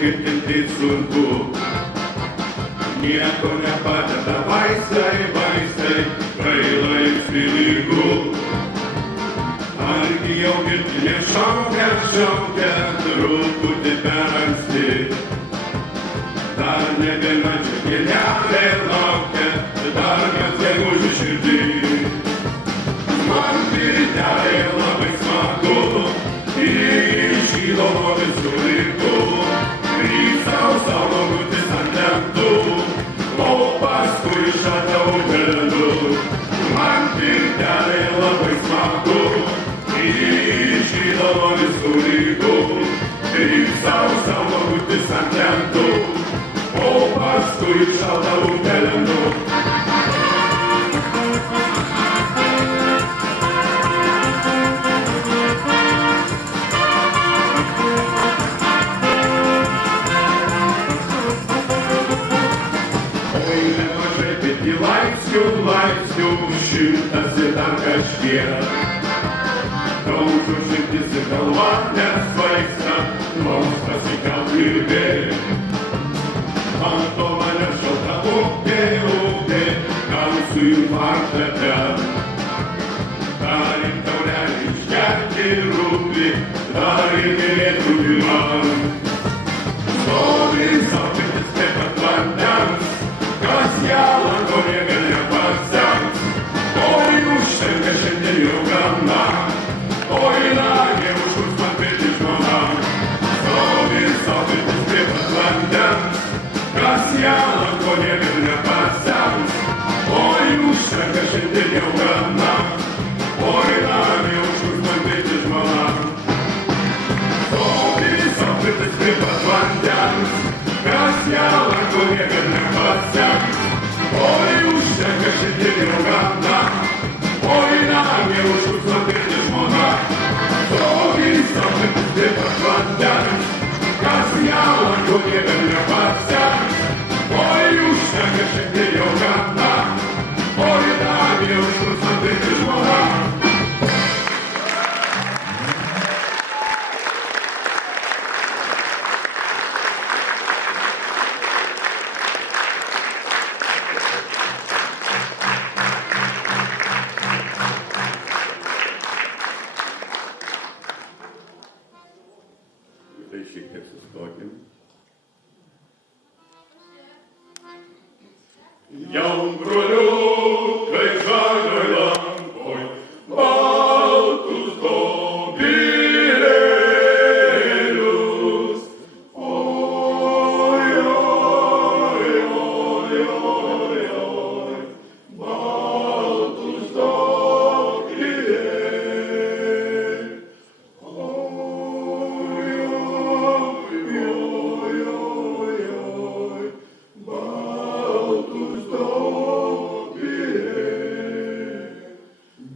tvirtinti sunku. Nieko nepadeda vaistai, gaila ir pinigų. Argi jau virtinė šaukia, truputį per anksti. Dar ne viena čekėlelė laukia, dar mes gegužį širdį. Man pirtelė labai smagu, išžydo nuo visų laikų. Grįžau savo būtis ant lentų, o paskui šatau pelenų. Man pirtelė labai smagu, išžydo nuo visų laikų. Grįžau savo būtis ant lentų, o paskui šatau pelenų. Laipsnių, šimtas ir dar kažkiek. Daužo širdis ir galva nesvaigsta, mums pasikelt ir bėg. Ant to mane šalta upė, gal su infarktą ten. Dar ir taurelį išgerti rūpi, dar ir mylėtų man. Stovi saugotis kaip ant vandens, kas ją lanko negali nepasengs. Oi, užtenka šiandien jau gana, oi, nagė užkurs man pėti žmona. Stovi saugotis kaip ant vandens, kas ją lanko negali nepasengs. Oi, užtenka šiandien jau gana, oi, nagė užkurs man pėti žmona. Stovi saugotis kaip ant vandens, kas ją lanko negali nepasengs. Oi, užtenka šiandien jau gana, oi, namie užkurs man pėti žmona. Stovi saugotis kaip ant vandens, kas ją lanko negali nepasengs. Oi, užtenka šiandien jau gana, oi, namie užkurs man pėti žmona. Tai šiek tiek sustokim. Jau broliukai žalioj lankoj, baltus dobilėlius. Oi, oi, oi, oi, oi, baltus dobilėlius.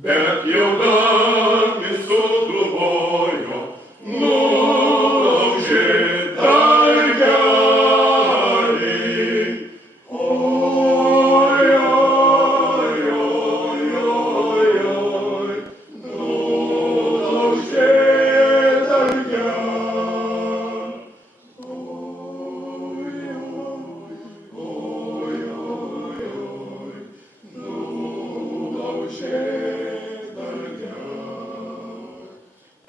Bet jaudami suglubojo, nulaužė dalgelį. Oi, oi, oi, oi, oi, nulaužė dalgelį. Oi, oi, oi, oi, nulaužė.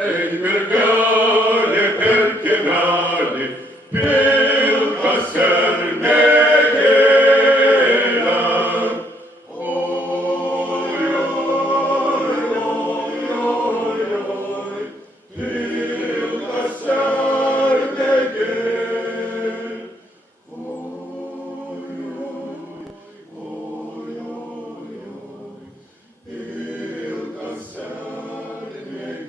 Ei, mergelė per kiemelį, pilka sermėgėlė. Oi, oi, oi, oi, oi, pilka sermėgėlė. Oi, oi, oi, oi, pilka sermėgėlė.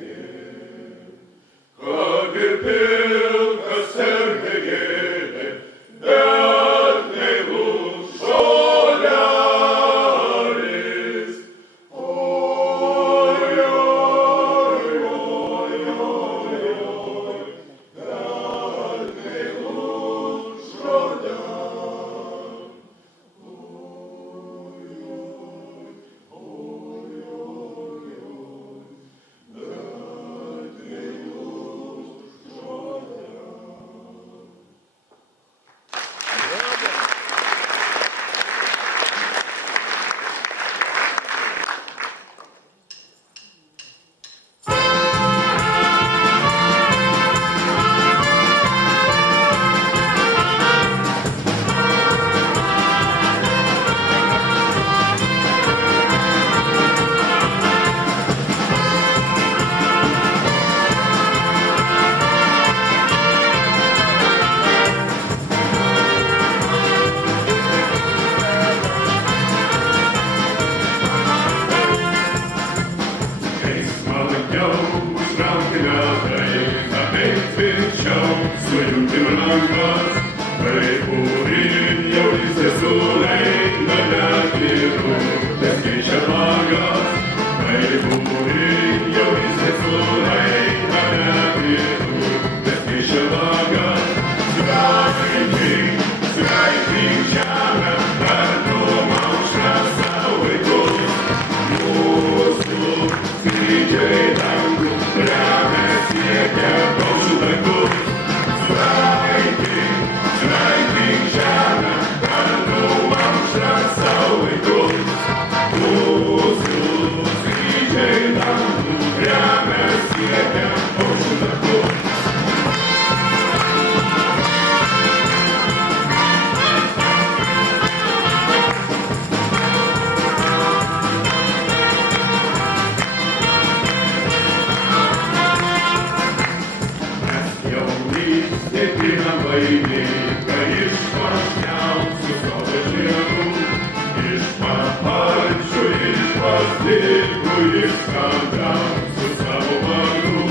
padirbu skandal su savo vardu.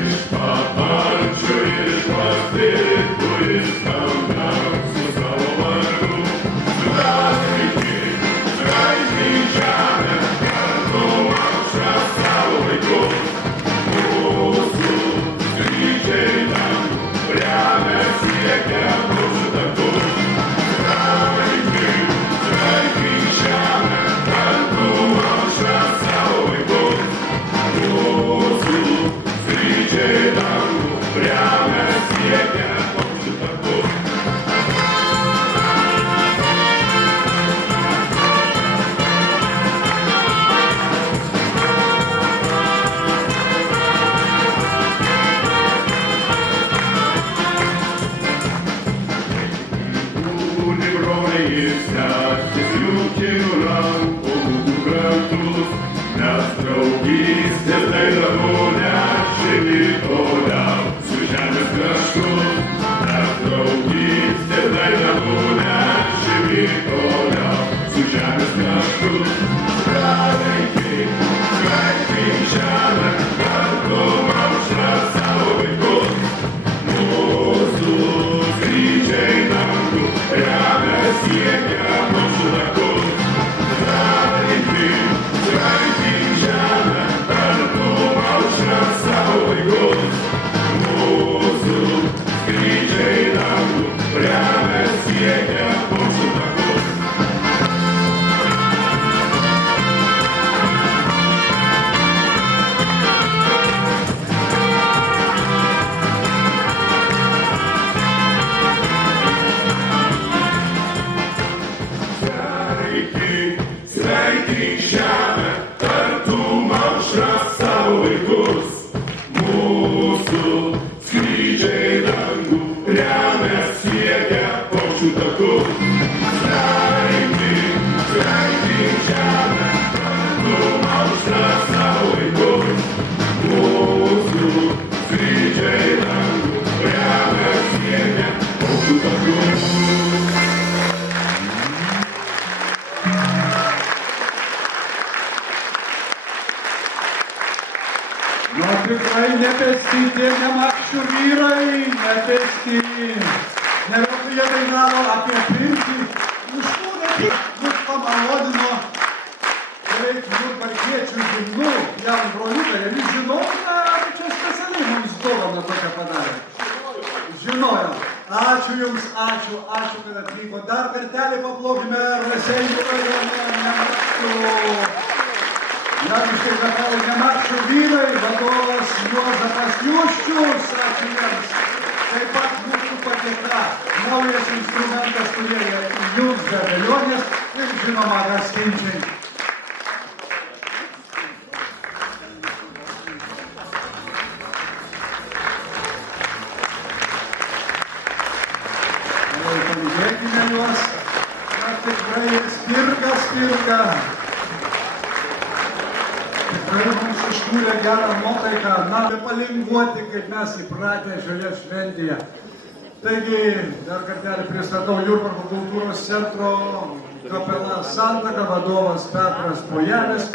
Iš paparčių ir padirbu skandal su savo vardu. Sveikink žemę, kartu aušrą savo vaikus. Mūsų skrydžiai dangų remia siekia mūsų takus. Sveikink žemę, kartu aušrą savo vaikus. Mūsų skrydžiai dangų remia siekia mūsų takus. Sesliukių rankų būtų grantus, mes draugystės dainavų nešėmi toliau su žemės kraštu. Mes draugystės dainavų nešėmi toliau su žemės kraštu. Sveikink žemę, kartu aušrą savo vaikus. Mūsų skrydžiai dangų remia siekia mūsų takus. Sveikink žemę, kartu aušrą savo vaikus. Mūsų skrydžiai dangų remia siekia mūsų takus. Sveikink žemę, kartu aušrą savo vaikus. Mūsų skrydžiai dangų remia siekia paukščių takus. Sveikink žemę, kartu aušrą savo vaikus. Mūsų skrydžiai dangų remia siekia paukščių takus. Tikrai nepesti tie nemakščių vyrai, nepesti. Neveltui jie dainavo apie pirtį. Užkūrė tik, mus pamalodino beveik jurbarkiečių himnu, jam broliukai. Ir jūs žinote, ar čia specialiai mums dovaną tokią padarė? Žinojom. Ačiū jums, ačiū, kad atvyko. Dar kartelį paplokime Raseinių rajone nemakščių. Javiškai kapelų nemakščių vyrai, vadovas Juozapas Juščius, ačiū jiems. Taip pat mūsų patiekta naujas instrumentas, kurie jums be abejonės ir žinoma gastinčiai. Palydėkime juos, kad tikrai spirga. Tikrai mums iškūrė gerą nuotaiką, palinguoti, kaip mes įpratę šioje šventėje. Taigi, dar kartelį pristatau Jurbarko kultūros centro kapela Santaka, vadovas Petras Pojelis.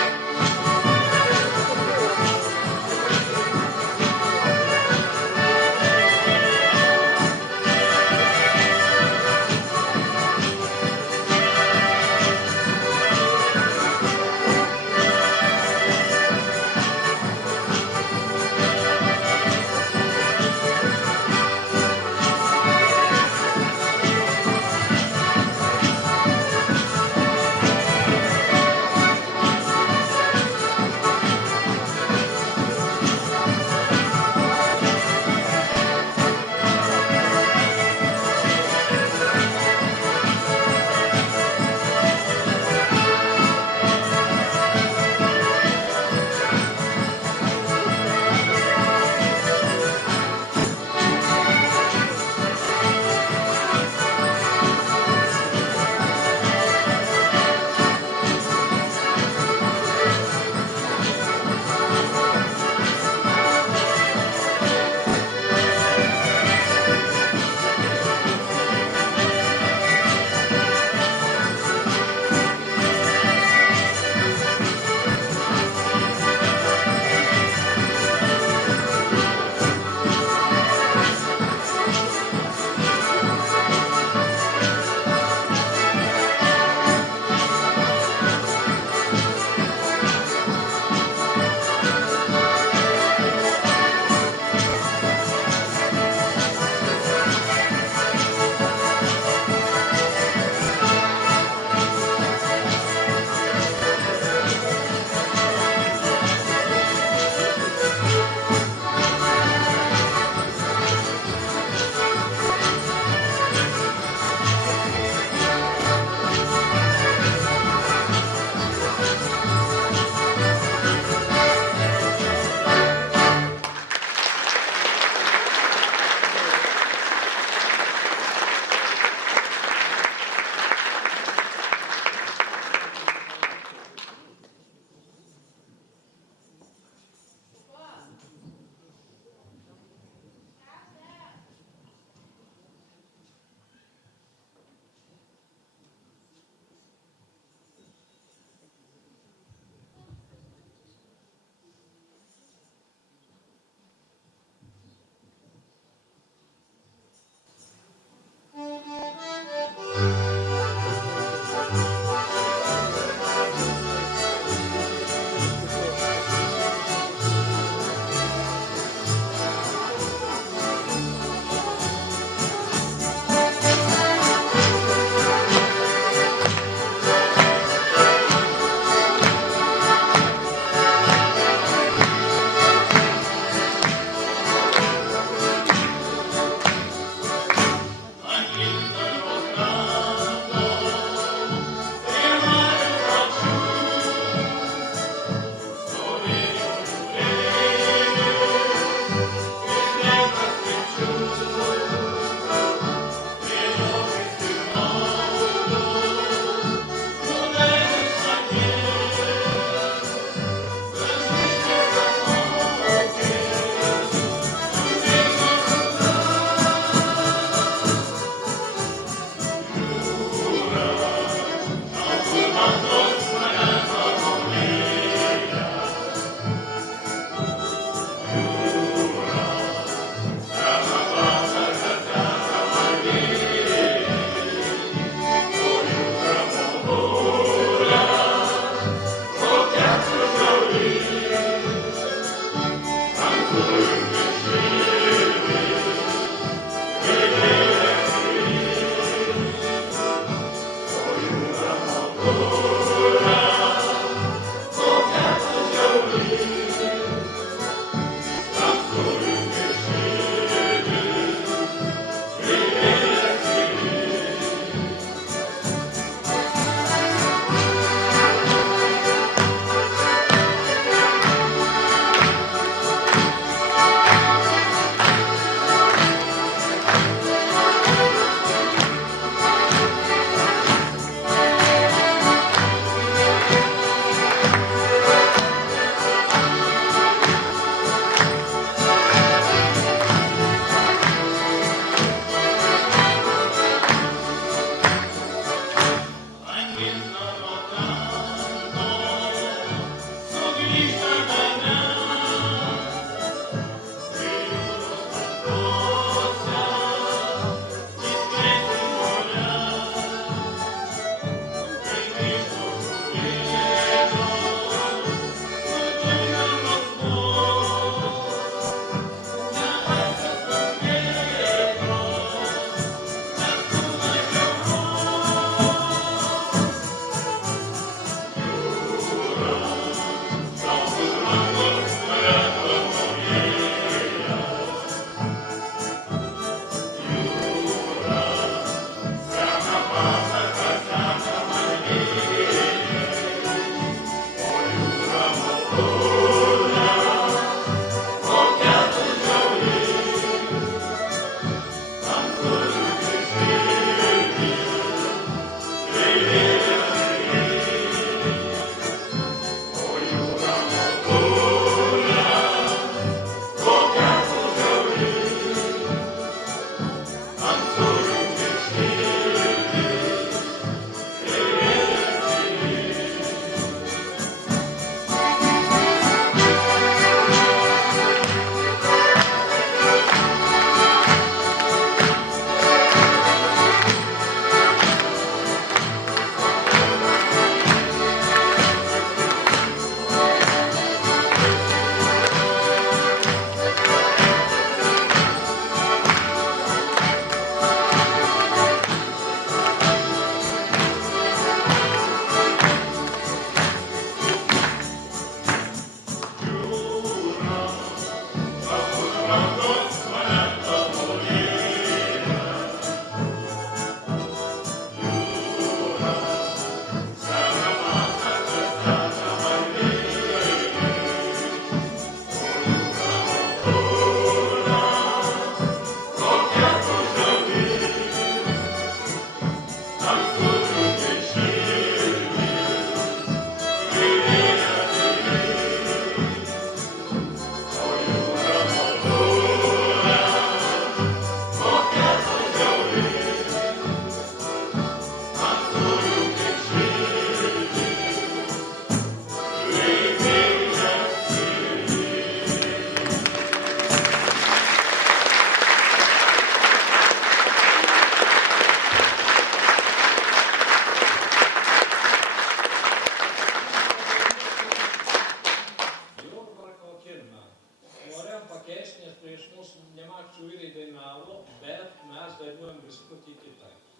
naudojam biskutį kitaip.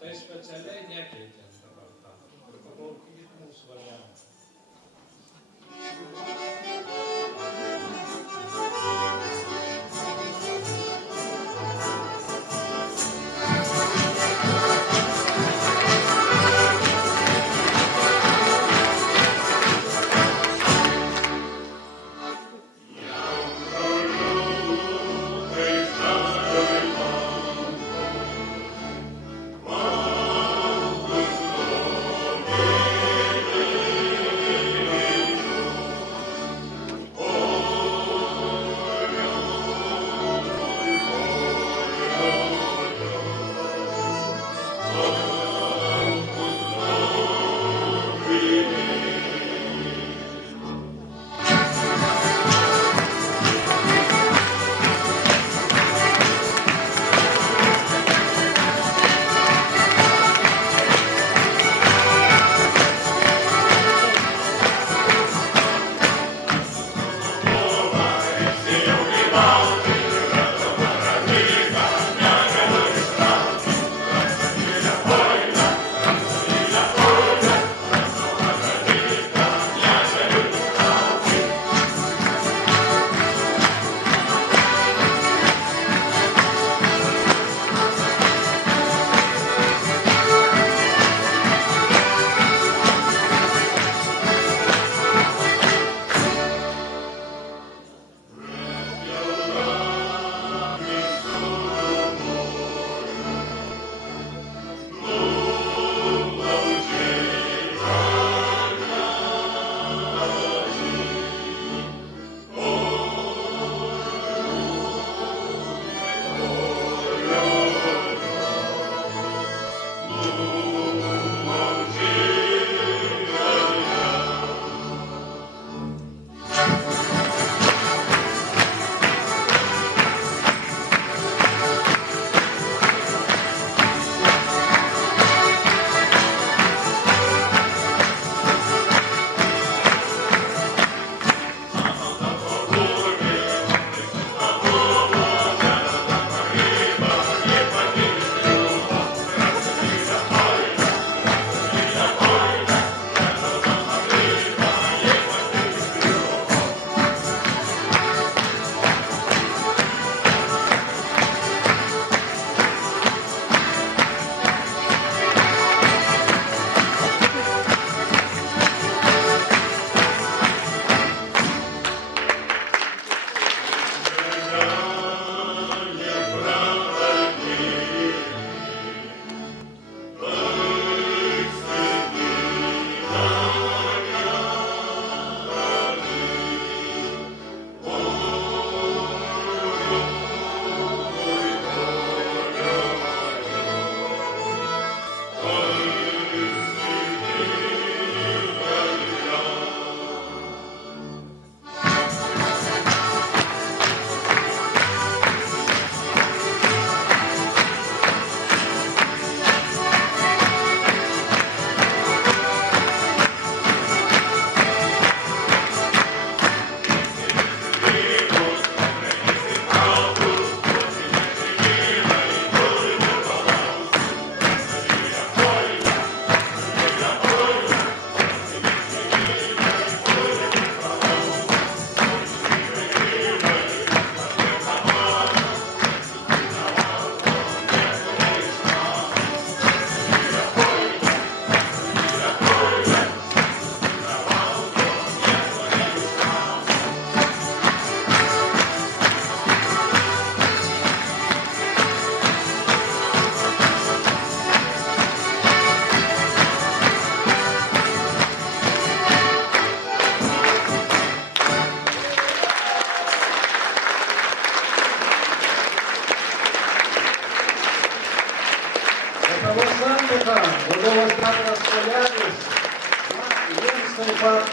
Tai specialiai nekeitėm dabar tą. Ir paklausykit mūsų variantą. Santuoka, vadovas Petras Kolelis, jums taip pat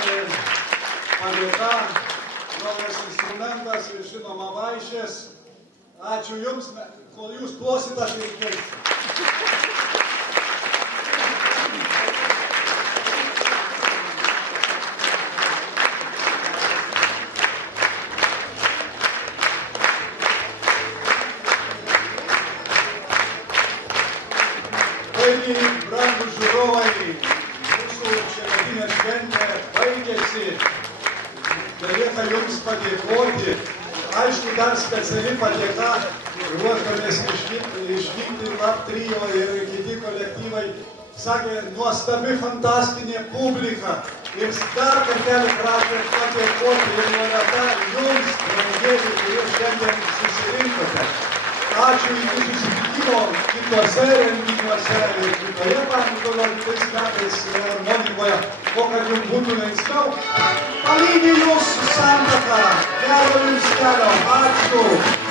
padėka, naujas instrumentas ir žinoma vaišės. Ačiū jums, kol jūs klausytas ir keisite. tenka jums padėkoti. Aišku, dar speciali padėka, ruoždamės išvykti Lab Trio ir kiti kolektyvai. Sakė, nuostabi, fantastinė publika. Ir dar kartelį prašė padėkoti ir Loreta jums, draugėliai, kurie šiandien susirinkote. Ačiū iki susitikimo kitose renginiuose ir kitoje pamokoje kitais metais Monikoje. O kad jums būtų linksmiau, palydi jūs su santaka. Gero jums kelio. Ačiū.